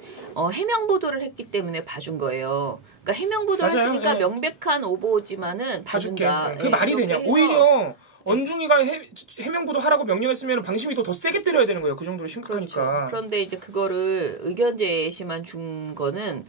해명 보도를 했기 때문에 봐준 거예요. 그러니까 해명 보도를 했으니까 명백한 오보지만은 봐준다. 그게 말이 되냐? 오히려 언중이가 해명 보도 하라고 명령했으면 방심이 더 세게 때려야 되는 거예요. 그 정도로 심각하니까. 그렇죠. 그런데 이제 그거를 의견 제시만 준 거는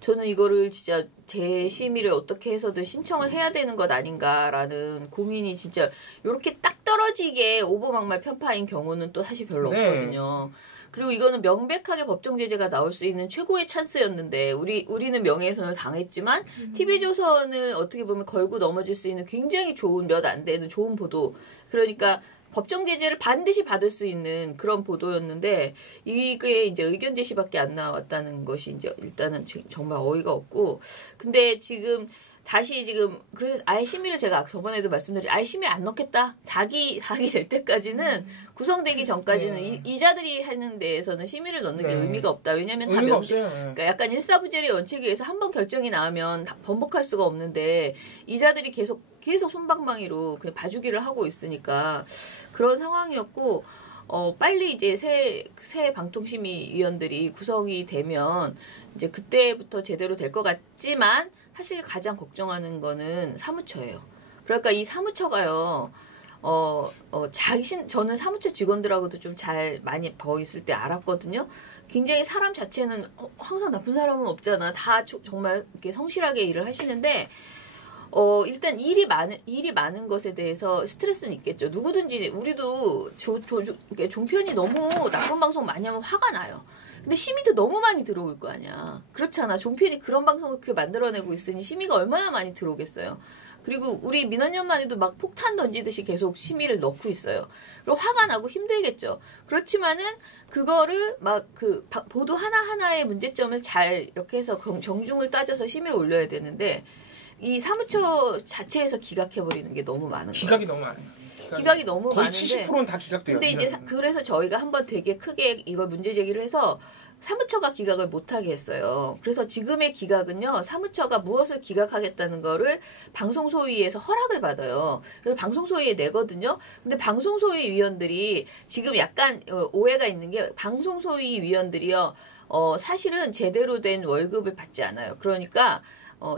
저는 이거를 진짜 재심의를 어떻게 해서든 신청을 해야 되는 것 아닌가라는 고민이 진짜 이렇게 딱 떨어지게 오보막말 편파인 경우는 또 사실 별로 없거든요. 그리고 이거는 명백하게 법정 제재가 나올 수 있는 최고의 찬스였는데 우리는 명예훼손을 당했지만 TV조선을 어떻게 보면 걸고 넘어질 수 있는 굉장히 좋은 몇 안 되는 좋은 보도. 그러니까 법정 제재를 반드시 받을 수 있는 그런 보도였는데 이게 이제 의견 제시밖에 안 나왔다는 것이 이제 일단은 정말 어이가 없고 근데 지금 다시 지금 그래서 아예 심의를 제가 저번에도 말씀드린 아예 심의를 안 넣겠다. 4기 될 때까지는 구성되기 전까지는 이자들이 하는 데에서는 심의를 넣는 게 의미가 없다. 왜냐하면 다 그러니까 약간 일사부재의 원칙에 의해서 한번 결정이 나오면 번복할 수가 없는데 이자들이 계속 솜방망이로 그냥 봐주기를 하고 있으니까 그런 상황이었고 빨리 이제 새 방통심의위원들이 구성이 되면 이제 그때부터 제대로 될 것 같지만 사실 가장 걱정하는 거는 사무처예요. 그러니까 이 사무처가요. 저는 사무처 직원들하고도 좀 잘 많이 있을 때 알았거든요. 굉장히 사람 자체는 항상 나쁜 사람은 없잖아. 다 정말 이렇게 성실하게 일을 하시는데 일단 일이 많은 것에 대해서 스트레스는 있겠죠. 누구든지 우리도 종편이 너무 나쁜 방송 많이 하면 화가 나요. 근데 심의도 너무 많이 들어올 거 아니야. 그렇잖아. 종편이 그런 방송을 그렇게 만들어내고 있으니 심의가 얼마나 많이 들어오겠어요. 그리고 우리 민원연만 해도 막 폭탄 던지듯이 계속 심의를 넣고 있어요. 그리고 화가 나고 힘들겠죠. 그렇지만은 그거를 막 보도 하나하나의 문제점을 잘 이렇게 해서 정중을 따져서 심의를 올려야 되는데 이 사무처 자체에서 기각해버리는 게 너무 많은 거예요. 기각이 너무 많아요. 기각이 너무 거의 많은데 70%는 다 기각돼요. 근데 이제 그래서 저희가 한번 되게 크게 이걸 문제 제기를 해서 사무처가 기각을 못하게 했어요. 그래서 지금의 기각은요, 사무처가 무엇을 기각하겠다는 거를 방송소위에서 허락을 받아요. 그래서 방송소위에 내거든요. 근데 방송소위 위원들이 지금 약간 오해가 있는 게 방송소위 위원들이요, 사실은 제대로 된 월급을 받지 않아요. 그러니까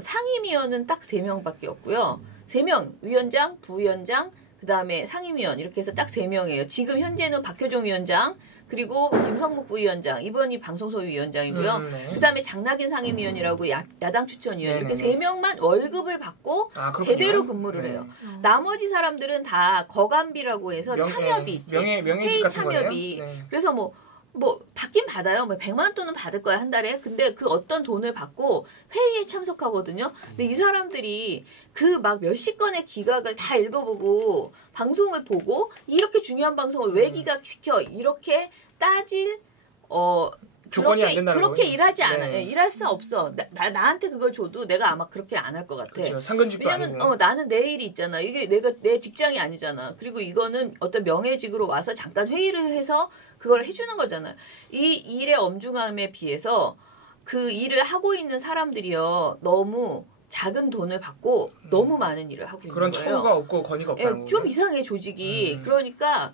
상임위원은 딱 3명밖에 없고요. 3명, 위원장, 부위원장, 그 다음에 상임위원 이렇게 해서 딱 3명이에요. 지금 현재는 박효종 위원장, 그리고 김성국 부위원장, 이번이 방송소위 위원장이고요. 네. 그 다음에 장낙인 상임위원이라고 야당 추천위원, 이렇게 3명만 월급을 받고 제대로 근무를 해요. 나머지 사람들은 다 거감비라고 해서 참여비 있지. 회의 참여비. 네. 그래서 뭐 받긴 받아요. 100만 원 돈은 받을 거야, 한 달에. 근데 그 어떤 돈을 받고 회의에 참석하거든요. 근데 이 사람들이 그 막 몇십 건의 기각을 다 읽어보고 방송을 보고 이렇게 중요한 방송을 왜 기각시켜? 이렇게 따질 조건이 안 된다는 그렇게 거군요. 일하지 않아요. 네. 일할 수 없어. 나한테 그걸 줘도 내가 아마 그렇게 안 할 것 같아. 그렇죠. 상근직도 왜냐면 아니고. 나는 내 일이 있잖아. 이게 내 직장이 아니잖아. 그리고 이거는 어떤 명예직으로 와서 잠깐 회의를 해서 그걸 해주는 거잖아요. 이 일의 엄중함에 비해서 그 일을 하고 있는 사람들이요, 너무 작은 돈을 받고 너무 많은 일을 하고 있는 그런 거예요. 처우가 없고 권위가 없다는 좀 이상해, 조직이. 그러니까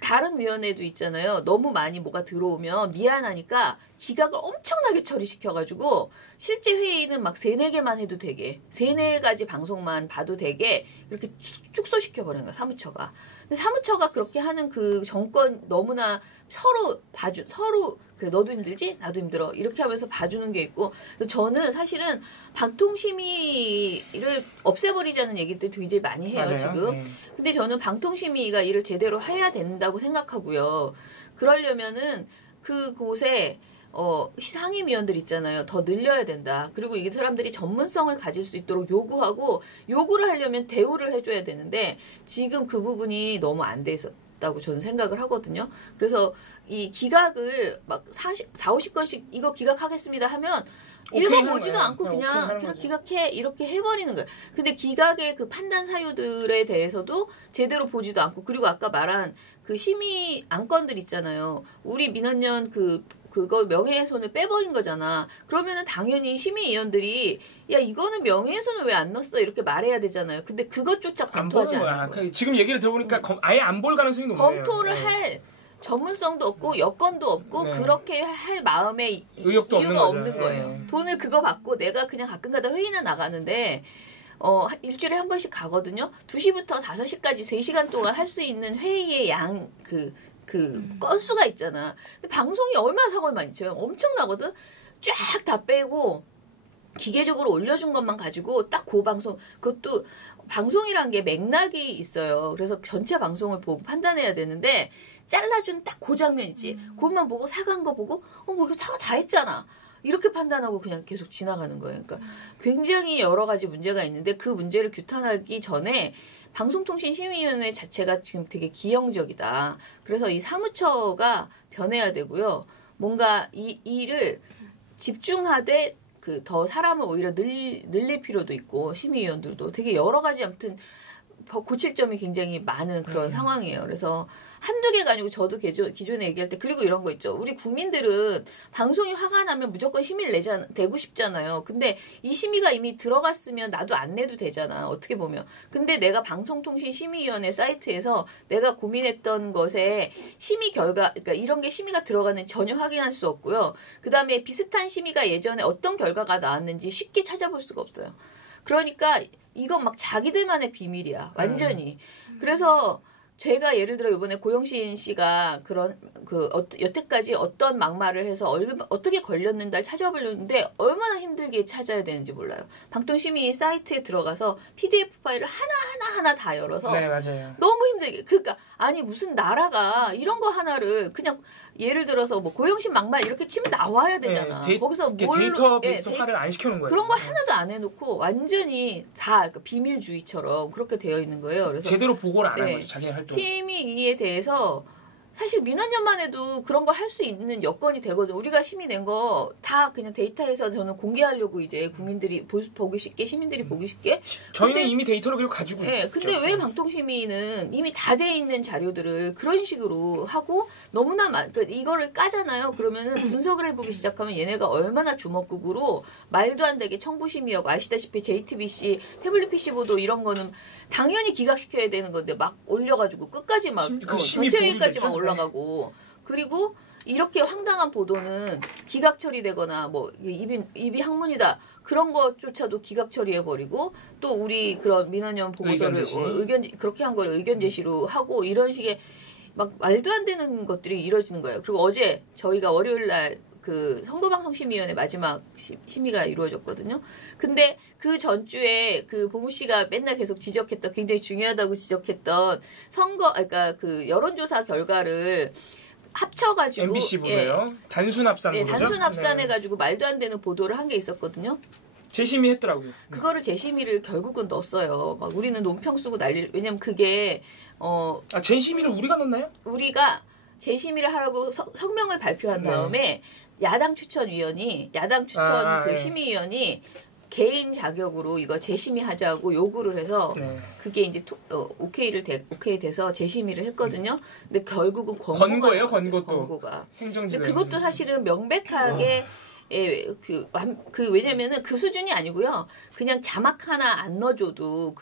다른 위원회도 있잖아요. 너무 많이 뭐가 들어오면 미안하니까 기각을 엄청나게 처리시켜가지고 실제 회의는 막 3-4개만 해도 되게 3-4가지 방송만 봐도 되게 이렇게 축소시켜버리는 거야, 사무처가. 근데 사무처가 그렇게 하는 그 정권 너무나 서로 그래, 너도 힘들지? 나도 힘들어. 이렇게 하면서 봐주는 게 있고, 저는 사실은 방통심의를 없애버리자는 얘기들 굉장히 많이 해요, 맞아요. 지금. 네. 근데 저는 방통심의가 일을 제대로 해야 된다고 생각하고요. 그러려면은 그곳에 상임위원들 있잖아요. 더 늘려야 된다. 그리고 이 사람들이 전문성을 가질 수 있도록 요구하고, 요구를 하려면 대우를 해줘야 되는데 지금 그 부분이 너무 안 돼 있었다고 저는 생각을 하거든요. 그래서 이 기각을 막 40-50건씩 이거 기각하겠습니다 하면 읽어보지도 않고 그냥 기각해 이렇게 해버리는 거예요. 근데 기각의 그 판단 사유들에 대해서도 제대로 보지도 않고, 그리고 아까 말한 그 심의 안건들 있잖아요. 우리 민원연 그거 명예훼손을 빼버린 거잖아. 그러면은 당연히 심의위원들이 야, 이거는 명예훼손을 왜 안 넣었어? 이렇게 말해야 되잖아요. 근데 그것조차 검토하지 않는 거예요. 지금 얘기를 들어보니까 아예 안 볼 가능성이 높네요. 검토를 할 전문성도 없고 여건도 없고 그렇게 할 마음의 이유가 없는 거예요. 돈을 그거 받고 내가 그냥 가끔가다 회의나 나가는데 일주일에 한 번씩 가거든요. 2시부터 5시까지 3시간 동안 할 수 있는 회의의 건수가 있잖아. 근데 방송이 얼마나 사고를 많이 쳐요. 엄청나거든. 쫙 다 빼고 기계적으로 올려준 것만 가지고 딱 그 방송, 그것도 방송이란 게 맥락이 있어요. 그래서 전체 방송을 보고 판단해야 되는데 잘라준 딱 그 장면 있지. 그것만 보고 사과한 거 보고 뭐 이거 사과 다 했잖아. 이렇게 판단하고 그냥 계속 지나가는 거예요. 그러니까 굉장히 여러 가지 문제가 있는데 그 문제를 규탄하기 전에 방송통신심의위원회 자체가 지금 되게 기형적이다. 그래서 이 사무처가 변해야 되고요. 뭔가 이 일을 집중하되 더 사람을 오히려 늘릴 필요도 있고, 심의위원들도 되게 여러 가지 아무튼 고칠 점이 굉장히 많은 그런 상황이에요. 그래서 한두 개가 아니고 저도 기존에 얘기할 때 그리고 이런 거 있죠. 우리 국민들은 방송이 화가 나면 무조건 심의를 내고 싶잖아요. 근데 이 심의가 이미 들어갔으면 나도 안 내도 되잖아. 어떻게 보면. 근데 내가 방송통신심의위원회 사이트에서 내가 고민했던 것에 심의 결과, 그러니까 이런 게 심의가 들어가는 전혀 확인할 수 없고요. 그 다음에 비슷한 심의가 예전에 어떤 결과가 나왔는지 쉽게 찾아볼 수가 없어요. 그러니까 이건 막 자기들만의 비밀이야. 완전히. 그래서 제가 예를 들어 이번에 고영신 씨가 여태까지 어떤 막말을 해서 어떻게 걸렸는지를 찾아보려는데 얼마나 힘들게 찾아야 되는지 몰라요. 방통심의 사이트에 들어가서 PDF 파일을 하나하나 다 열어서 네, 맞아요. 너무 힘들게. 그러니까 아니 무슨 나라가 이런 거 하나를 그냥 예를 들어서 뭐 고영신 막말 이렇게 치면 나와야 되잖아. 거기서 데이터베이스화를 안 시켜놓은 거예요. 그런 걸 하나도 안 해놓고 완전히 다 그러니까 비밀주의처럼 그렇게 되어 있는 거예요. 그래서 제대로 보고를 안 한 거죠. 자기네 활동. 심의위에 대해서 사실 민원연만 해도 그런 걸 할 수 있는 여건이 되거든. 우리가 심의 낸 거 다 그냥 데이터에서 저는 공개하려고 이제 국민들이 보기 쉽게, 시민들이 보기 쉽게. 저희는 근데, 이미 데이터를 그리고 가지고 네, 있죠. 근데 왜 방통심의는 이미 다 돼 있는 자료들을 그런 식으로 하고 너무나 그러니까 이거를 까잖아요. 그러면은 분석을 해보기 시작하면 얘네가 얼마나 주먹구구로 말도 안 되게 청부심의하고 아시다시피 JTBC, 태블릿 PC 보도 이런 거는 당연히 기각시켜야 되는 건데 막 올려가지고 끝까지 막 전체회의까지 막 올라가고 그리고 이렇게 황당한 보도는 기각 처리되거나 뭐 입이 학문이다 그런 것조차도 기각 처리해버리고 또 우리 그런 민원연 보고서를 그렇게 한 걸 의견 제시로 하고 이런 식의 막 말도 안 되는 것들이 이루어지는 거예요. 그리고 어제 저희가 월요일 날 그 선거방송심의위원회 마지막 심의가 이루어졌거든요. 근데 그 전주에 그 봉우 씨가 맨날 계속 지적했던 굉장히 중요하다고 지적했던 그러니까 그 여론조사 결과를 합쳐가지고 MBC 보도요. 예, 단순 합산 보도죠. 단순 합산해가지고 말도 안 되는 보도를 한 게 있었거든요. 재심의했더라고요. 그거를 재심의를 결국은 넣었어요. 막 우리는 논평 쓰고 난리. 왜냐면 그게 재심의를 우리가 넣나요? 우리가 재심의를 하라고 성명을 발표한 다음에 야당 추천 그 심의위원이 개인 자격으로 이거 재심의하자고 요구를 해서 그게 이제 오케이 돼서 재심의를 했거든요. 근데 결국은 권고예요, 권고도. 권고가. 행정지대. 근데 그것도 사실은 명백하게 왜냐면은 그 수준이 아니고요. 그냥 자막 하나 안 넣어줘도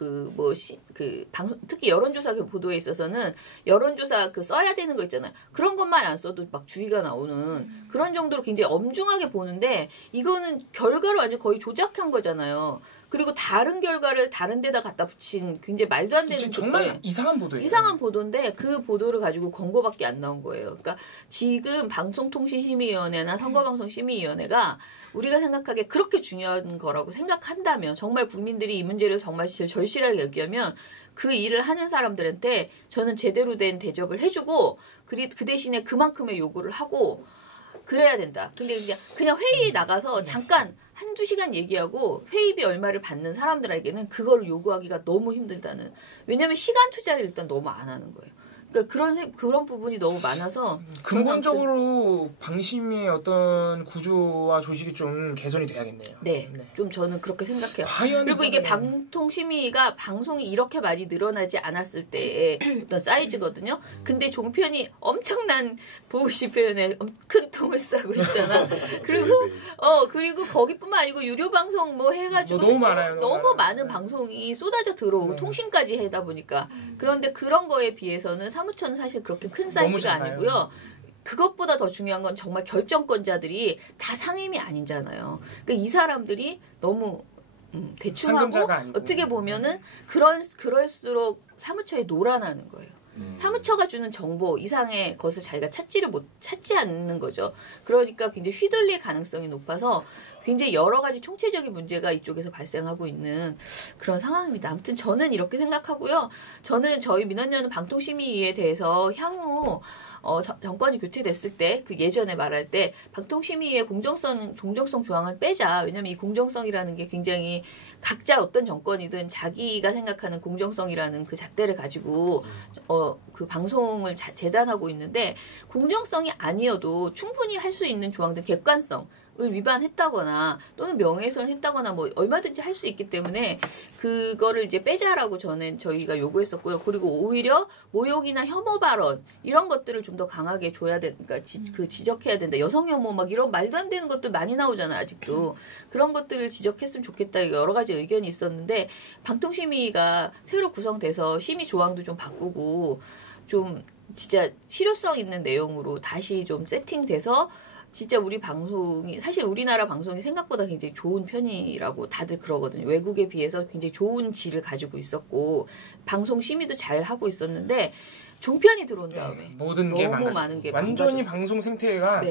방송, 특히 여론조사 보도에 있어서는 여론조사 써야 되는 거 있잖아요. 그런 것만 안 써도 막 주의가 나오는 그런 정도로 굉장히 엄중하게 보는데 이거는 결과를 완전 거의 조작한 거잖아요. 그리고 다른 결과를 다른 데다 갖다 붙인 굉장히 말도 안 되는 정말 이상한 보도예요. 이상한 보도인데 그 보도를 가지고 권고밖에 안 나온 거예요. 그러니까 지금 방송통신심의위원회나 선거방송심의위원회가 우리가 생각하기에 그렇게 중요한 거라고 생각한다면 정말 국민들이 이 문제를 정말 절실하게 여기면 그 일을 하는 사람들한테 저는 제대로 된 대접을 해주고 그 대신에 그만큼의 요구를 하고 그래야 된다. 근데 그냥 회의에 나가서 잠깐 한두 시간 얘기하고 회의비 얼마를 받는 사람들에게는 그걸 요구하기가 너무 힘들다는. 왜냐하면 시간 투자를 일단 너무 안 하는 거예요. 그러니까 그런 부분이 너무 많아서 근본적으로 방심의 어떤 구조와 조직이 좀 개선이 돼야겠네요. 네, 좀 저는 그렇게 생각해요. 그리고 이게 방통심의가 방송이 이렇게 많이 늘어나지 않았을 때의 어떤 사이즈거든요. 근데 종편이 엄청난 보고시 표현에 큰 통을 싸고 있잖아. 그리고 거기뿐만 아니고 유료 방송 뭐 해가지고 너무 많아요. 너무 많은 방송이 쏟아져 들어오고 통신까지 하다 보니까 그런데 그런 거에 비해서는 사무처는 사실 그렇게 큰 사이즈가 아니고요. 그것보다 더 중요한 건 정말 결정권자들이 다 상임이 아니잖아요. 그러니까 이 사람들이 너무 대충하고 어떻게 보면은 그럴수록 사무처에 노란하는 거예요. 사무처가 주는 정보 이상의 것을 자기가 찾지 않는 거죠. 그러니까 굉장히 휘둘릴 가능성이 높아서 굉장히 여러 가지 총체적인 문제가 이쪽에서 발생하고 있는 그런 상황입니다. 아무튼 저는 이렇게 생각하고요. 저는 저희 민원연 방통심의위에 대해서 향후 정권이 교체됐을 때 그 예전에 말할 때 방통심의위의 공정성 조항을 빼자. 왜냐하면 이 공정성이라는 게 굉장히 각자 어떤 정권이든 자기가 생각하는 공정성이라는 그 잣대를 가지고 그 방송을 재단하고 있는데 공정성이 아니어도 충분히 할 수 있는 조항들 객관성 을 위반했다거나 또는 명예훼손했다거나 뭐 얼마든지 할 수 있기 때문에 그거를 이제 빼자라고 저희가 요구했었고요. 그리고 오히려 모욕이나 혐오 발언 이런 것들을 좀 더 강하게 줘야 그러니까 지적해야 된다. 여성 혐오 막 이런 말도 안 되는 것들 많이 나오잖아요. 아직도 그런 것들을 지적했으면 좋겠다. 여러 가지 의견이 있었는데 방통심의가 새로 구성돼서 심의 조항도 좀 바꾸고 좀 진짜 실효성 있는 내용으로 다시 좀 세팅돼서 진짜 우리 방송이 사실 우리나라 방송이 생각보다 굉장히 좋은 편이라고 다들 그러거든요. 외국에 비해서 굉장히 좋은 질을 가지고 있었고 방송 심의도 잘 하고 있었는데 종편이 들어온 다음에 모든 게 너무 많은 게 완전히 방송 생태계가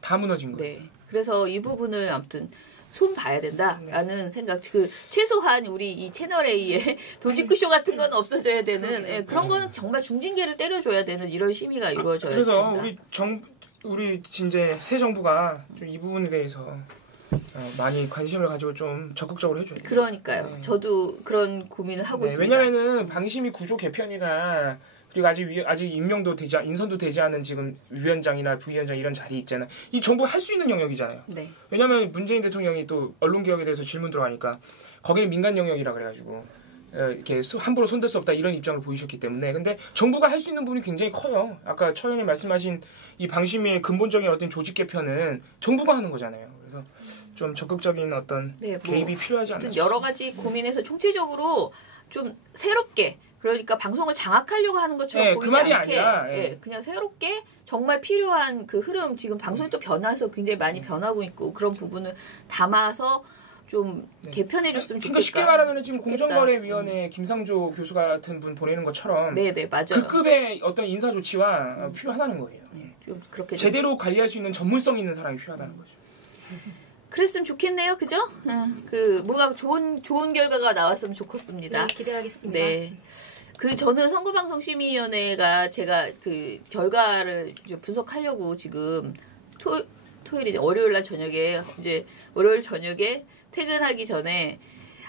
다 무너진 거예요. 네. 그래서 이 부분을 아무튼 손 봐야 된다라는 생각. 최소한 우리 이 채널 A의 도직구쇼 같은 건 없어져야 되는 그런 거는 정말 중징계를 때려줘야 되는 이런 심의가 이루어져야 된다. 그래서 우리 이제 새 정부가 좀 이 부분에 대해서 많이 관심을 가지고 좀 적극적으로 해줘야 돼요. 그러니까요. 저도 그런 고민을 하고 있습니다. 왜냐하면은 방심위 구조 개편이나 그리고 아직 인선도 되지 않은 지금 위원장이나 부위원장 이런 자리 있잖아요. 이 정부 할 수 있는 영역이잖아요. 네. 왜냐하면 문재인 대통령이 또 언론 개혁에 대해서 질문 들어가니까 거기는 민간 영역이라 그래가지고 이렇게 함부로 손댈 수 없다 이런 입장을 보이셨기 때문에 근데 정부가 할 수 있는 부분이 굉장히 커요. 아까 처 의원님 말씀하신 이 방심위의 근본적인 어떤 조직 개편은 정부가 하는 거잖아요. 그래서 좀 적극적인 어떤 개입이 필요하지 않나 여러 가지 고민해서 총체적으로 좀 새롭게 그러니까 방송을 장악하려고 하는 것처럼 보이지 않게 아니라, 그냥 새롭게 정말 필요한 그 흐름 지금 방송이 또 변해서 굉장히 많이 변하고 있고 그런 부분을 담아서 좀 개편해줬으면 좋겠다. 그러니까 쉽게 말하면 지금 공정거래위원회 김상조 교수 같은 분 보내는 것처럼 네네 맞아요. 그 급의 어떤 인사 조치와 필요하다는 거예요. 좀 그렇게 제대로 관리할 수 있는 전문성 있는 사람이 필요하다는 거죠. 그랬으면 좋겠네요, 그죠? 그 뭐가 좋은 결과가 나왔으면 좋겠습니다. 네, 기대하겠습니다. 네. 저는 선거방송심의위원회가 제가 그 결과를 분석하려고 지금 토요일이죠. 월요일 저녁에 퇴근하기 전에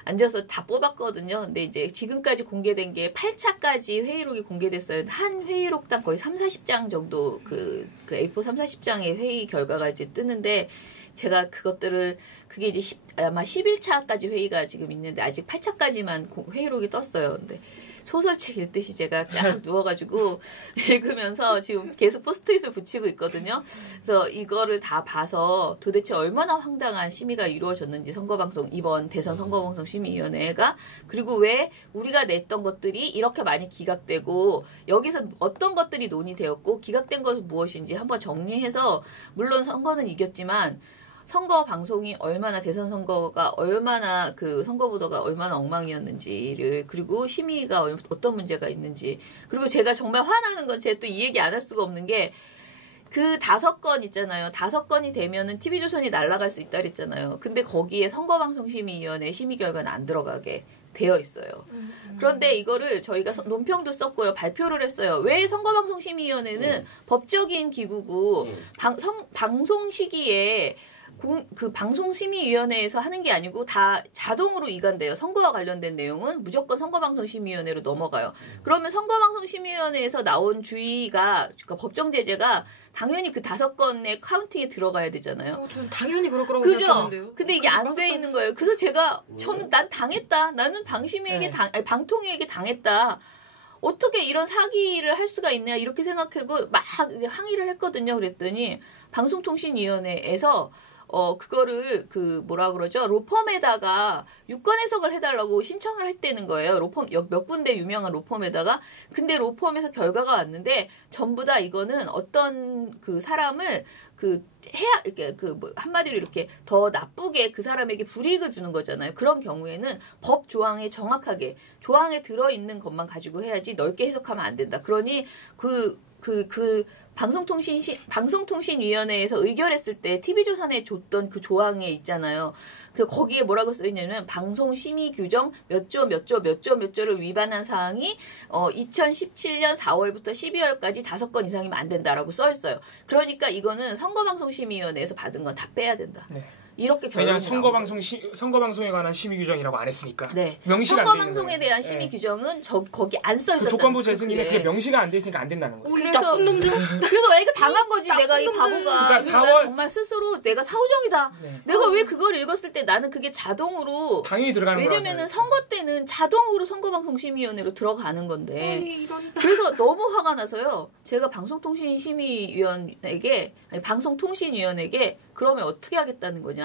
앉아서 다 뽑았거든요. 근데 이제 지금까지 공개된 게 8차까지 회의록이 공개됐어요. 한 회의록당 거의 30-40장 정도 그 A4 30-40장의 회의 결과가 이제 뜨는데 제가 그게 이제 아마 11차까지 회의가 지금 있는데 아직 8차까지만 회의록이 떴어요. 근데 소설책 읽듯이 제가 쫙 누워가지고 읽으면서 지금 계속 포스트잇을 붙이고 있거든요. 그래서 이거를 다 봐서 도대체 얼마나 황당한 심의가 이루어졌는지 이번 대선 선거방송 심의위원회가 그리고 왜 우리가 냈던 것들이 이렇게 많이 기각되고 여기서 어떤 것들이 논의되었고 기각된 것은 무엇인지 한번 정리해서 물론 선거는 이겼지만 선거 방송이 대선 선거가 얼마나 선거보도가 얼마나 엉망이었는지를 그리고 심의가 어떤 문제가 있는지 그리고 제가 정말 화나는 건 제가 또 이 얘기 안 할 수가 없는 게 그 5건 있잖아요. 5건이 되면은 TV조선이 날아갈 수 있다 그랬잖아요. 근데 거기에 선거방송심의위원회 심의 결과는 안 들어가게 되어 있어요. 그런데 이거를 저희가 논평도 썼고요. 발표를 했어요. 왜 선거방송심의위원회는 법적인 기구고 방송 시기에 방송심의위원회에서 하는 게 아니고 다 자동으로 이관돼요. 선거와 관련된 내용은 무조건 선거방송심의위원회로 넘어가요. 그러면 선거방송심의위원회에서 나온 주의가 그러니까 법정 제재가 당연히 그 5건의 카운팅에 들어가야 되잖아요. 저는 당연히 그럴 거라고 그죠? 생각했는데요. 근데 이게 안 돼 있는 거예요. 그래서 난 당했다. 나는 방통위에게 당했다. 어떻게 이런 사기를 할 수가 있냐 이렇게 생각하고 막 이제 항의를 했거든요. 그랬더니 방송통신위원회에서 그거를 로펌에다가 유권 해석을 해달라고 신청을 했다는 거예요. 로펌 몇 군데 유명한 로펌에다가 근데 로펌에서 결과가 왔는데 전부 다 이거는 어떤 사람을 한마디로 이렇게 더 나쁘게 그 사람에게 불이익을 주는 거잖아요. 그런 경우에는 법 조항에 정확하게 조항에 들어있는 것만 가지고 해야지 넓게 해석하면 안 된다. 그러니 방송통신위원회에서 의결했을 때 TV조선에 줬던 그 조항에 있잖아요. 거기에 뭐라고 써있냐면 방송심의규정 몇 조를 위반한 사항이 2017년 4월부터 12월까지 5건 이상이면 안 된다라고 써있어요. 그러니까 이거는 선거방송심의위원회에서 받은 건 다 빼야 된다. 네. 이렇게 왜냐하면 선거방송에 관한 심의 규정이라고 안 했으니까. 네. 명시가 선거방송에 대한 심의 규정은 거기 안 써 있었다. 조건부 재승인에 그게 명시가 안 돼 있으니까 안 된다는 거예요. 그래서 나쁜 놈들. 그래서 나 이거 당한 거지. 내가 이 바보가. 그러니까 정말 스스로 내가 사후정이다. 네. 내가 왜 그걸 읽었을 때 나는 그게 자동으로 당연히 들어가는 거예요. 왜냐면은 선거 때는 자동으로 선거방송심의위원회로 들어가는 건데. 그래서 너무 화가 나서요. 제가 방송통신심의위원회에게 방송통신위원회에게 그러면 어떻게 하겠다는 거냐.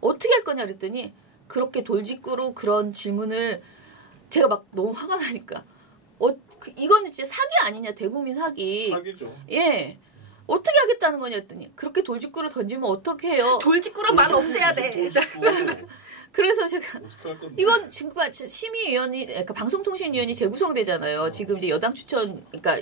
어떻게 할 거냐 그랬더니 그렇게 돌직구로 그런 질문을 제가 막 너무 화가 나니까 이거는 진짜 사기 아니냐. 대국민 사기. 사기죠. 예. 어떻게 하겠다는 거냐 했더니 그렇게 돌직구를 던지면 어떻게 해요. 돌직구로 말 없애야 돼. 그래서 제가 이건 정말 그러니까 방송통신위원회 재구성되잖아요. 지금 이제 여당 추천 그러니까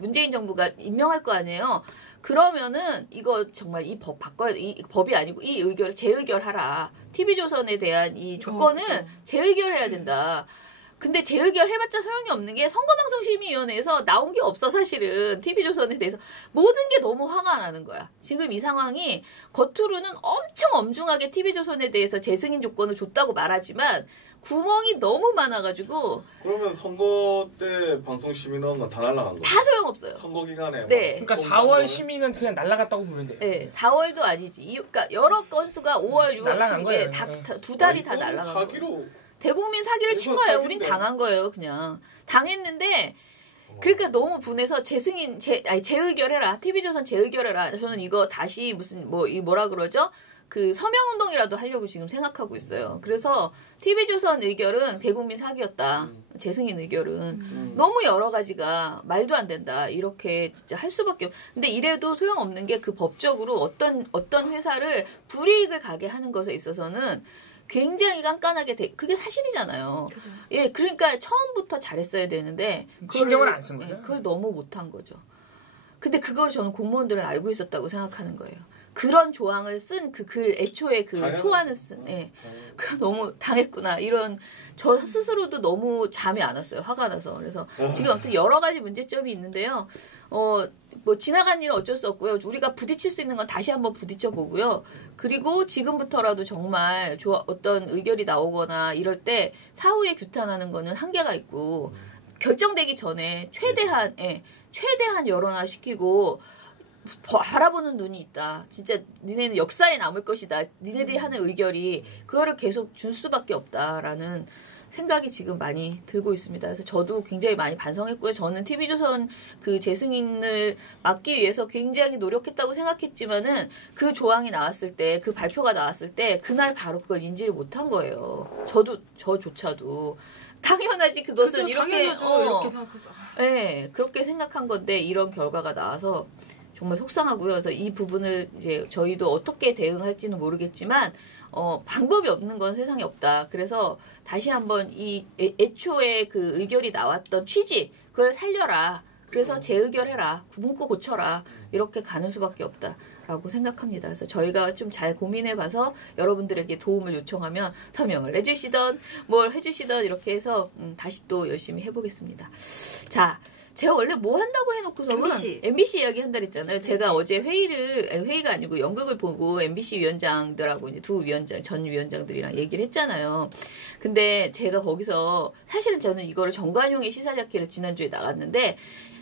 문재인 정부가 임명할 거 아니에요. 그러면은 이거 정말 이 법 바꿔야 돼. 이 법이 아니고 이 의결을 재의결하라. TV조선에 대한 이 조건은 재의결해야 된다. 근데 재의결 해봤자 소용이 없는 게 선거방송심의위원회에서 나온 게 없어 사실은. TV조선에 대해서 모든 게 너무 화가 나는 거야. 지금 이 상황이 겉으로는 엄청 엄중하게 TV조선에 대해서 재승인 조건을 줬다고 말하지만 구멍이 너무 많아가지고. 그러면 선거 때 방송 심의는 다 날라간 거예요? 다 소용없어요. 선거 기간에. 네. 그러니까 4월 심의는 그냥 날라갔다고 보면 돼요. 네, 4월도 아니지. 그러니까 여러 건수가 5월, 6월 심의에 두 달이 다 날라간 거예요. 대국민 사기를 친 거예요. 우린 당한 거예요, 그냥. 당했는데, 그러니까 너무 분해서 재의결해라. TV조선 재의결해라. 저는 이거 다시 뭐라 그러죠? 그 서명운동이라도 하려고 지금 생각하고 있어요. 그래서 TV조선 의결은 대국민 사기였다. 재승인 의결은. 너무 여러 가지가 말도 안 된다. 이렇게 진짜 할 수밖에 근데 이래도 소용없는 게 그 법적으로 어떤 회사를 불이익을 가게 하는 것에 있어서는 굉장히 깐깐하게 그게 사실이잖아요. 그죠. 예, 그러니까 처음부터 잘했어야 되는데 신경을 안 쓴 거예요. 그걸 너무 못한 거죠. 근데 그걸 저는 공무원들은 알고 있었다고 생각하는 거예요. 그런 조항을 쓴 그 글 애초에 그 초안을 쓴 그 너무 당했구나 이런 저 스스로도 너무 잠이 안 왔어요. 화가 나서. 그래서 지금 아무튼 여러 가지 문제점이 있는데요. 뭐 지나간 일은 어쩔 수 없고요. 우리가 부딪힐 수 있는 건 다시 한번 부딪혀 보고요. 그리고 지금부터라도 정말 어떤 의결이 나오거나 이럴 때 사후에 규탄하는 거는 한계가 있고 결정되기 전에 최대한 여론화 시키고 바라보는 눈이 있다. 진짜 니네는 역사에 남을 것이다. 니네들이 하는 의결이 그거를 계속 줄 수밖에 없다라는 생각이 지금 많이 들고 있습니다. 그래서 저도 굉장히 많이 반성했고요. 저는 TV조선 그 재승인을 막기 위해서 굉장히 노력했다고 생각했지만은 그 조항이 나왔을 때, 그 발표가 나왔을 때 그날 바로 그걸 인지를 못한 거예요. 저조차도. 당연하지 그것은 이렇게 생각하죠. 네, 그렇게 생각한 건데 이런 결과가 나와서 정말 속상하고요. 그래서 이 부분을 이제 저희도 어떻게 대응할지는 모르겠지만 방법이 없는 건 세상에 없다. 그래서 다시 한번 이 애초에 그 의결이 나왔던 취지 그걸 살려라. 그래서 재의결해라. 문구 고쳐라. 이렇게 가는 수밖에 없다라고 생각합니다. 그래서 저희가 좀 잘 고민해봐서 여러분들에게 도움을 요청하면 서명을 해주시던 뭘 해주시던 이렇게 해서 다시 또 열심히 해보겠습니다. 자. 제가 원래 뭐 한다고 해놓고서는 MBC 이야기 한다 그랬잖아요. 제가 어제 회의가 아니고 연극을 보고 MBC 위원장들하고 이제 전 위원장들이랑 얘기를 했잖아요. 근데 제가 거기서 사실은 저는 이거를 정관용의 시사자키를 지난주에 나갔는데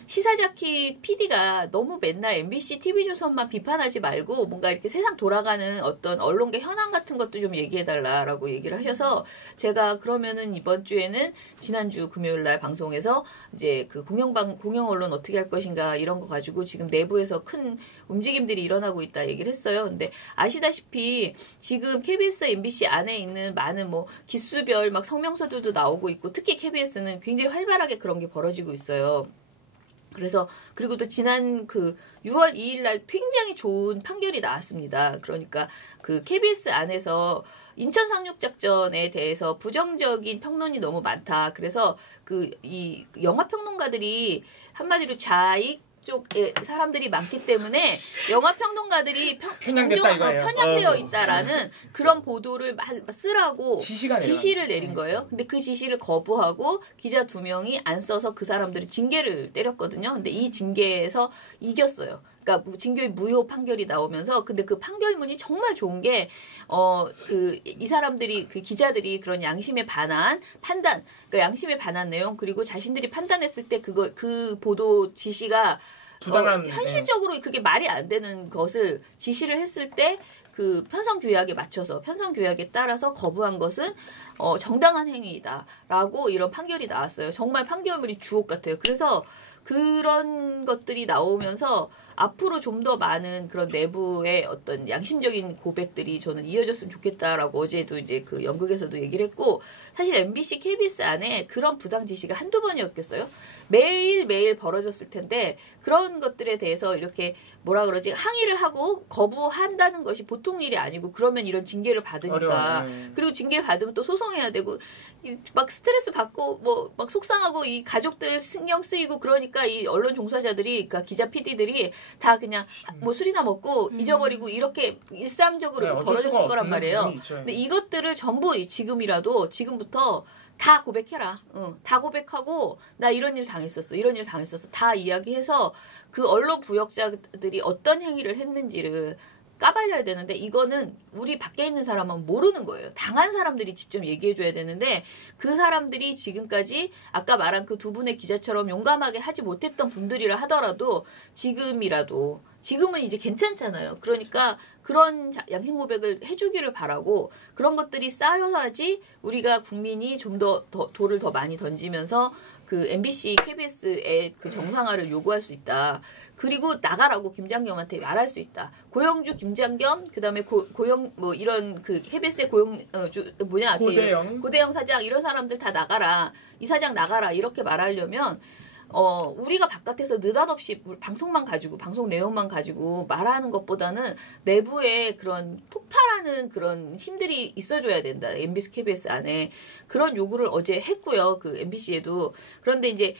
시사자키 PD가 너무 맨날 MBC, TV조선만 비판하지 말고 뭔가 이렇게 세상 돌아가는 어떤 언론계 현황 같은 것도 좀 얘기해달라라고 얘기를 하셔서 제가 그러면은 이번 주에는 지난주 금요일 날 방송에서 이제 그 공영 언론 어떻게 할 것인가 이런 거 가지고 지금 내부에서 큰 움직임들이 일어나고 있다 얘기를 했어요. 근데 아시다시피 지금 KBS, MBC 안에 있는 많은 뭐 기수별 막 성명서들도 나오고 있고 특히 KBS는 굉장히 활발하게 그런 게 벌어지고 있어요. 그래서 그리고 또 지난 그 6월 2일 날 굉장히 좋은 판결이 나왔습니다. 그러니까 그 KBS 안에서 인천 상륙 작전에 대해서 부정적인 평론이 너무 많다. 그래서 그 이 영화 평론가들이 한마디로 좌익 쪽에 사람들이 많기 때문에 영화 평론가들이 편향되어 있다라는 그런 보도를 쓰라고 지시를 내린 거예요. 근데 그 지시를 거부하고 기자 2명이 안 써서 그 사람들이 징계를 때렸거든요. 근데 이 징계에서 이겼어요. 그러니까 징계의 무효 판결이 나오면서 근데 그 판결문이 정말 좋은 게 이 사람들이 그 기자들이 그런 양심에 반한 판단, 그러니까 양심에 반한 내용 그리고 자신들이 판단했을 때 그 보도 지시가 현실적으로 그게 말이 안 되는 것을 지시를 했을 때 그 편성규약에 맞춰서 편성규약에 따라서 거부한 것은 정당한 행위이다라고 이런 판결이 나왔어요. 정말 판결문이 주옥 같아요. 그래서 그런 것들이 나오면서 앞으로 좀 더 많은 그런 내부의 어떤 양심적인 고백들이 저는 이어졌으면 좋겠다라고 어제도 이제 그 연극에서도 얘기를 했고 사실 MBC, KBS 안에 그런 부당 지시가 한두 번이었겠어요? 매일매일 벌어졌을 텐데 그런 것들에 대해서 이렇게 뭐라 그러지 항의를 하고 거부한다는 것이 보통 일이 아니고 그러면 이런 징계를 받으니까 그리고 징계를 받으면 또 소송해야 되고 막 스트레스 받고 뭐 막 속상하고 이 가족들 신경 쓰이고 그러니까 이 언론 종사자들이 그러니까 기자 PD들이 다 그냥 뭐 술이나 먹고 잊어버리고 이렇게 일상적으로 벌어졌을 거란 말이에요. 근데 이것들을 전부 지금부터 다 고백해라. 다 고백하고 나 이런 일 당했었어. 이런 일 당했었어. 다 이야기해서 그 언론 부역자들이 어떤 행위를 했는지를 까발려야 되는데 이거는 우리 밖에 있는 사람은 모르는 거예요. 당한 사람들이 직접 얘기해줘야 되는데 그 사람들이 지금까지 아까 말한 그 두 분의 기자처럼 용감하게 하지 못했던 분들이라 하더라도 지금은 이제 괜찮잖아요. 그러니까 그런 양심 고백을 해주기를 바라고 그런 것들이 쌓여야지 우리가 국민이 좀 더 돌을 더 많이 던지면서 그 MBC, KBS의 그 정상화를 요구할 수 있다. 그리고 나가라고 김장겸한테 말할 수 있다. 고영주, 김장겸, 그다음에 고영 뭐 이런 그 KBS의 고대영 사장 이런 사람들 다 나가라. 이 사장 나가라. 이렇게 말하려면 우리가 바깥에서 느닷없이 방송만 가지고 방송 내용만 가지고 말하는 것보다는 내부에 그런 폭발하는 그런 힘들이 있어줘야 된다. MBC, KBS 안에 그런 요구를 어제 했고요. 그 MBC에도. 그런데 이제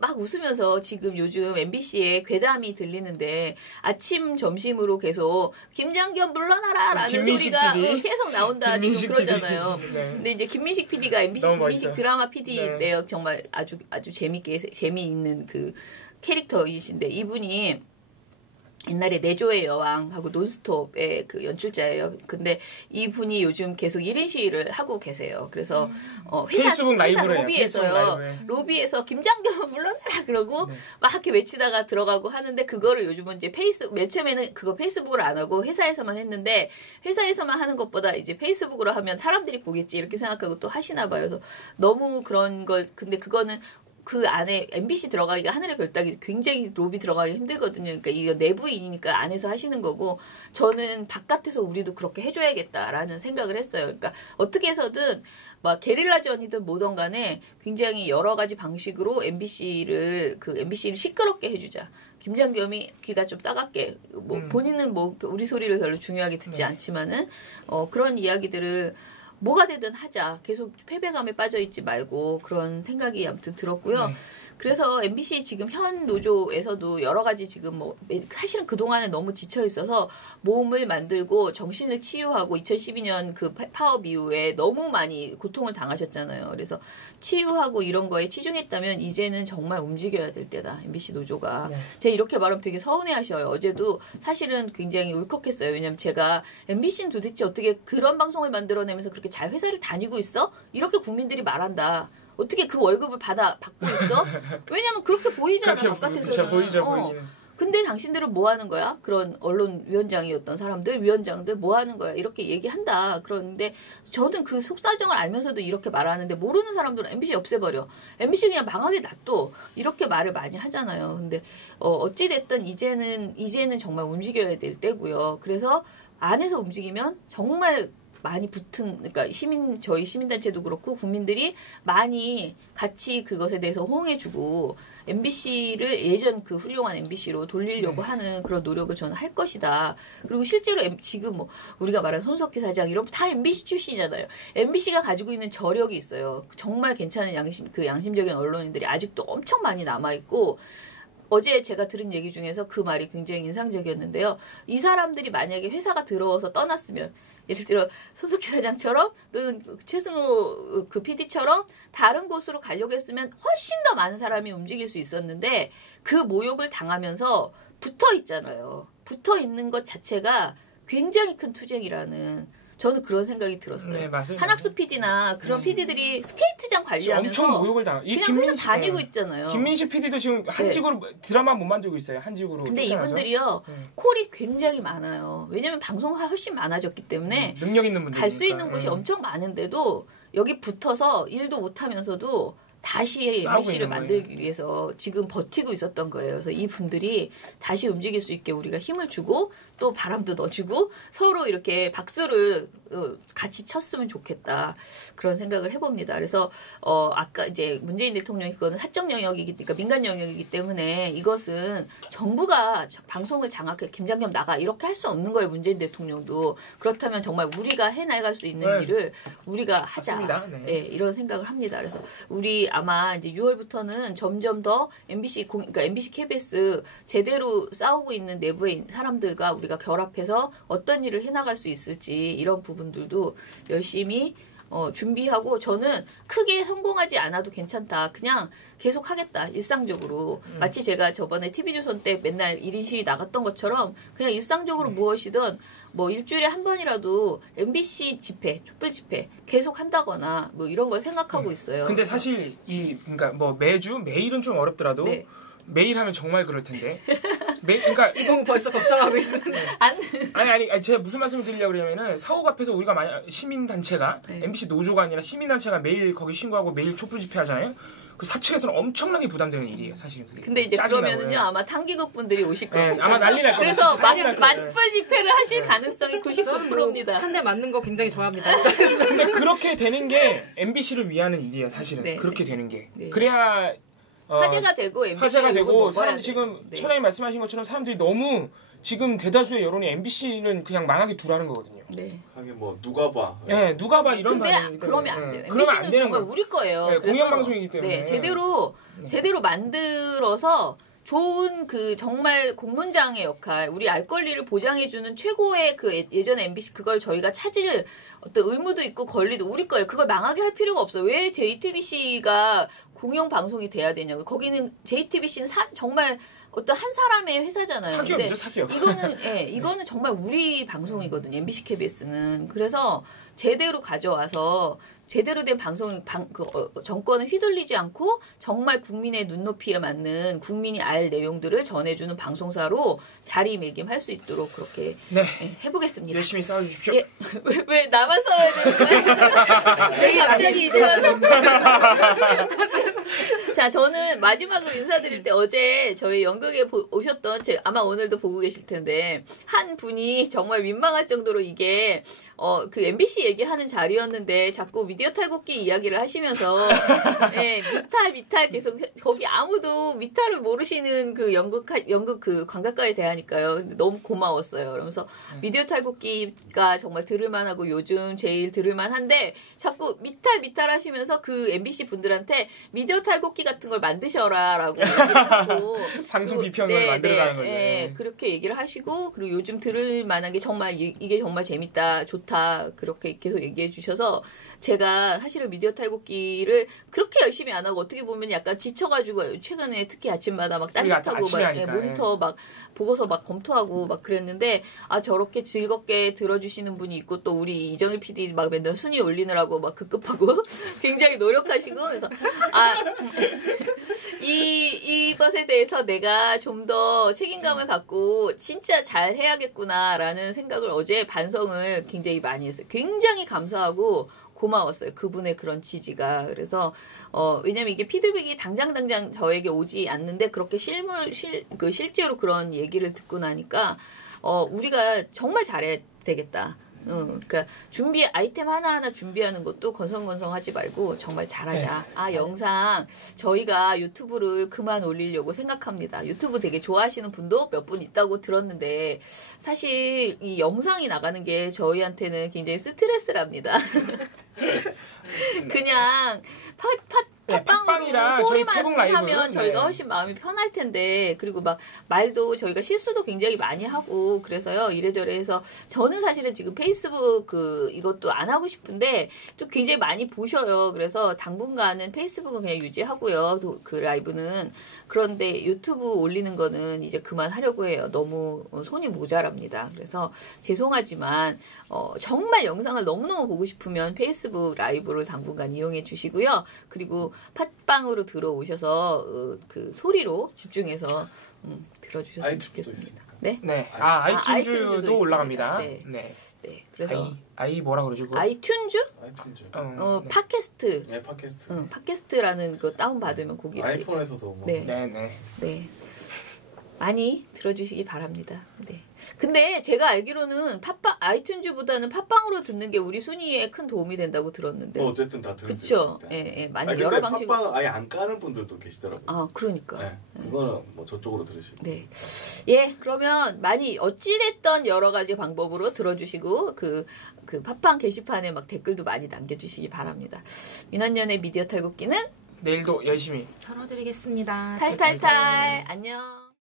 막 웃으면서 지금 요즘 MBC에 괴담이 들리는데 아침 점심으로 계속 김장겸 물러나라 라는 소리가 계속 나온다 지금 그러잖아요. 네. 근데 이제 김민식 PD가 MBC 김민식 드라마 PD인데요. 네. 정말 아주 재미있는 그 캐릭터이신데 이분이 옛날에 내조의 여왕하고 논스톱의 그 연출자예요. 근데 이분이 요즘 계속 1인 시위를 하고 계세요. 그래서 회사 로비에서 김장겸 물러나라 그러고 네. 막 이렇게 외치다가 들어가고 하는데 그거를 요즘은 이제 맨 처음에는 그거 페이스북으로 안 하고 회사에서만 했는데 회사에서만 하는 것보다 이제 페이스북으로 하면 사람들이 보겠지 이렇게 생각하고 또 하시나 봐요. 그래서 너무 그런 걸 근데 그거는 그 안에 MBC 들어가기가 하늘의 별 따기 굉장히 로비 들어가기 힘들거든요. 그러니까 이거 내부인이니까 안에서 하시는 거고 저는 바깥에서 우리도 그렇게 해줘야겠다라는 생각을 했어요. 그러니까 어떻게 해서든 막 게릴라전이든 뭐든 간에 굉장히 여러 가지 방식으로 MBC를 시끄럽게 해주자. 김장겸이 귀가 좀 따갑게 본인은 우리 소리를 별로 중요하게 듣지 않지만은 그런 이야기들을 뭐가 되든 하자. 계속 패배감에 빠져있지 말고 그런 생각이 아무튼 들었고요. 네. 그래서 MBC 지금 현 노조에서도 여러 가지 지금 사실은 그동안에 너무 지쳐 있어서 몸을 만들고 정신을 치유하고 2012년 그 파업 이후에 너무 많이 고통을 당하셨잖아요. 그래서 치유하고 이런 거에 치중했다면 이제는 정말 움직여야 될 때다. MBC 노조가. 네. 제가 이렇게 말하면 되게 서운해 하셔요. 어제도 사실은 굉장히 울컥했어요. 왜냐면 제가 MBC는 도대체 어떻게 그런 방송을 만들어내면서 그렇게 잘 회사를 다니고 있어? 이렇게 국민들이 말한다. 어떻게 그 월급을 받고 있어? 왜냐면 그렇게 보이잖아, 바깥에서는. 보이죠, 보이는. 근데 당신들은 뭐 하는 거야? 그런 언론 위원장이었던 사람들, 위원장들 뭐 하는 거야? 이렇게 얘기한다. 그런데 저는 그 속사정을 알면서도 이렇게 말하는데 모르는 사람들은 MBC 없애버려. MBC 그냥 망하게 놔둬. 이렇게 말을 많이 하잖아요. 근데 어찌됐든 이제는 정말 움직여야 될 때고요. 그래서 안에서 움직이면 정말 많이 그러니까 저희 시민단체도 그렇고 국민들이 많이 같이 그것에 대해서 호응해주고 MBC를 예전 그 훌륭한 MBC로 돌리려고 하는 그런 노력을 저는 할 것이다. 그리고 실제로 지금 우리가 말하는 손석희 사장 이런 다 MBC 출신이잖아요. MBC가 가지고 있는 저력이 있어요. 정말 괜찮은 양심적인 언론인들이 아직도 엄청 많이 남아있고 어제 제가 들은 얘기 중에서 그 말이 굉장히 인상적이었는데요. 이 사람들이 만약에 회사가 들어와서 떠났으면 예를 들어 손석희 사장처럼 또는 최승호 그 PD처럼 다른 곳으로 가려고 했으면 훨씬 더 많은 사람이 움직일 수 있었는데 그 모욕을 당하면서 붙어 있잖아요. 붙어 있는 것 자체가 굉장히 큰 투쟁이라는 저는 그런 생각이 들었어요. 네, 맞아요. 한학수 PD나 그런 PD들이 스케이트장 관리하면서 엄청 모욕을 그냥 회사 다니고 있잖아요. 김민식 PD도 지금 한직으로 드라마 못 만들고 있어요. 한직으로. 근데 이분들이요. 콜이 굉장히 많아요. 왜냐면 방송가 훨씬 많아졌기 때문에 능력 있는 분들 갈 수 있는 곳이 엄청 많은데도 여기 붙어서 일도 못하면서도 다시 MBC를 만들기 위해서 지금 버티고 있었던 거예요. 그래서 이 분들이 다시 움직일 수 있게 우리가 힘을 주고 또 바람도 넣어주고 서로 이렇게 박수를 같이 쳤으면 좋겠다. 그런 생각을 해봅니다. 그래서 아까 이제 문재인 대통령이 그거는 사적 영역이니까 민간 영역이기 때문에 이것은 정부가 방송을 장악해 김장겸 나가 이렇게 할 수 없는 거예요. 문재인 대통령도. 그렇다면 정말 우리가 해나갈 수 있는 일을 우리가 하자. 네, 이런 생각을 합니다. 그래서 우리 아마 이제 6월부터는 점점 더 그러니까 MBC, KBS 제대로 싸우고 있는 내부의 사람들과 우리가 결합해서 어떤 일을 해나갈 수 있을지 이런 부분들도 열심히 준비하고 저는 크게 성공하지 않아도 괜찮다. 그냥 계속 하겠다. 일상적으로. 마치 제가 저번에 TV조선 때 맨날 1인 시위 나갔던 것처럼 그냥 일상적으로 무엇이든 뭐 일주일에 한 번이라도 MBC 집회, 촛불 집회 계속 한다거나 뭐 이런 걸 생각하고 있어요. 근데 사실 그러니까 뭐 매일은 좀 어렵더라도 네. 매일 하면 정말 그럴 텐데. 그러니까 이거 벌써 걱정하고 있는데. 아니 제가 무슨 말씀을 드리려고 그러면은 사옥 앞에서 우리가 만약 시민 단체가 네. MBC 노조가 아니라 시민 단체가 매일 거기 신고하고 매일 촛불 집회하잖아요. 그 사측에서는 엄청나게 부담되는 일이에요, 사실. 근데 이제 그러면은요 아마 탕기국 분들이 오실 거예요. 네, 아마 난리 날 거예요. 그래서 맞불 집회를 하실 가능성이 99%입니다. 한 대 맞는 거 굉장히 좋아합니다. 근데 그렇게 되는 게 MBC를 위하는 일이에요, 사실은. 네. 그렇게 되는 게. 네. 그래야 화제가 되고 화제가 되고 사람들 지금 네. 처장님 말씀하신 것처럼 사람들이 너무 지금 대다수의 여론이 MBC는 그냥 망하게 두라는 거거든요. 네. 하긴 뭐 누가 봐. 네, 누가 봐 이런 근데 그러면 안 돼요. MBC는 정말 우리 거예요. 네, 공영 방송이기 때문에. 네, 제대로 만들어서 좋은 그 정말 공론장의 역할, 우리 알 권리를 보장해주는 최고의 그 예전에 MBC 그걸 저희가 찾을 어떤 의무도 있고 권리도 우리 거예요. 그걸 망하게 할 필요가 없어요. 왜 JTBC가 공영 방송이 돼야 되냐고. 거기는 JTBC는 정말 어떤 한 사람의 회사잖아요. 사기업이죠, 사기업. 이거는 정말 우리 방송이거든요. MBC KBS는. 그래서 제대로 가져와서 제대로 된 정권을 휘둘리지 않고 정말 국민의 눈높이에 맞는 국민이 알 내용들을 전해주는 방송사로 자리매김할 수 있도록 그렇게 네. 해보겠습니다. 열심히 싸워주십시오. 예. 왜 나만 싸워야 되는 거야? 왜 갑자기 이제 와서? 자, 저는 마지막으로 인사드릴 때 어제 저희 연극에 오셨던 아마 오늘도 보고 계실 텐데 한 분이 정말 민망할 정도로 이게 그 MBC 얘기하는 자리였는데 자꾸 미디어 탈곡기 이야기를 하시면서 예, 미탈 계속 거기 아무도 미탈을 모르시는 그 연극 그 관객과에 대하니까요. 너무 고마웠어요. 그러면서 미디어 탈곡기가 정말 들을만하고 요즘 제일 들을만한데 자꾸 미탈 하시면서 그 MBC 분들한테 미디어 탈곡기 같은 걸 만드셔라라고 얘기를 하고 방송 비평을 만들라는 거죠. 네, 그렇게 얘기를 하시고 그리고 요즘 들을만한 게 정말 이게 정말 재밌다, 좋다 그렇게 계속 얘기해 주셔서 제가 사실은 미디어 탈곡기를 그렇게 열심히 안 하고 어떻게 보면 약간 지쳐가지고 최근에 특히 아침마다 막 딴짓하고 막 모니터 막 보고서 막 검토하고 막 그랬는데 저렇게 즐겁게 들어주시는 분이 있고 또 우리 이정일 PD 막 맨날 순위 올리느라고 막 급급하고 굉장히 노력하시고 그래서 이것에 대해서 내가 좀 더 책임감을 갖고 진짜 잘 해야겠구나라는 생각을 어제 반성을 굉장히 많이 했어요. 굉장히 감사하고 고마웠어요. 그분의 그런 지지가. 그래서 왜냐면 이게 피드백이 당장 저에게 오지 않는데 그렇게 실제로 그런 얘기를 듣고 나니까 우리가 정말 잘해야 되겠다. 그러니까 아이템 하나하나 준비하는 것도 건성건성하지 말고 정말 잘하자. 영상 저희가 유튜브를 그만 올리려고 생각합니다. 유튜브 되게 좋아하시는 분도 몇 분 있다고 들었는데 사실 이 영상이 나가는 게 저희한테는 굉장히 스트레스랍니다. 그냥 팟빵으로 소리만 하면 저희가 훨씬 마음이 편할 텐데 그리고 막 말도 저희가 실수도 굉장히 많이 하고 그래서요 이래저래 해서 저는 사실은 지금 페이스북 이것도 안 하고 싶은데 또 굉장히 많이 보셔요. 그래서 당분간은 페이스북은 그냥 유지하고요. 그 라이브는 그런데 유튜브 올리는 거는 이제 그만하려고 해요. 너무 손이 모자랍니다. 그래서 죄송하지만 정말 영상을 너무너무 보고 싶으면 페이스북 라이브를 당분간 이용해 주시고요. 그리고 팟빵으로 들어오셔서 그 소리로 집중해서 들어주셨으면 좋겠습니다. 네? 아이튠즈도 올라갑니다. 네. 그래서 뭐라 그러죠? 아이튠즈? 아이튠즈. 팟캐스트. 네, 팟캐스트. 팟캐스트라는 거 다운 받으면 거기 아이폰에서도 뭐. 네. 많이 들어주시기 바랍니다. 네. 근데 제가 알기로는 아이튠즈보다는 팟빵으로 듣는 게 우리 순위에 큰 도움이 된다고 들었는데. 어쨌든 다 들을 수 있습니다. 예, 많이 여러 방식. 팟빵 아예 안 까는 분들도 계시더라고요. 그러니까. 네, 그거는 뭐 저쪽으로 들으시고. 네. 예, 그러면 많이 어찌됐던 여러 가지 방법으로 들어주시고 그 팟빵 게시판에 막 댓글도 많이 남겨주시기 바랍니다. 민원연의 미디어 탈곡기는 내일도 열심히 털어드리겠습니다. 탈탈탈. 안녕.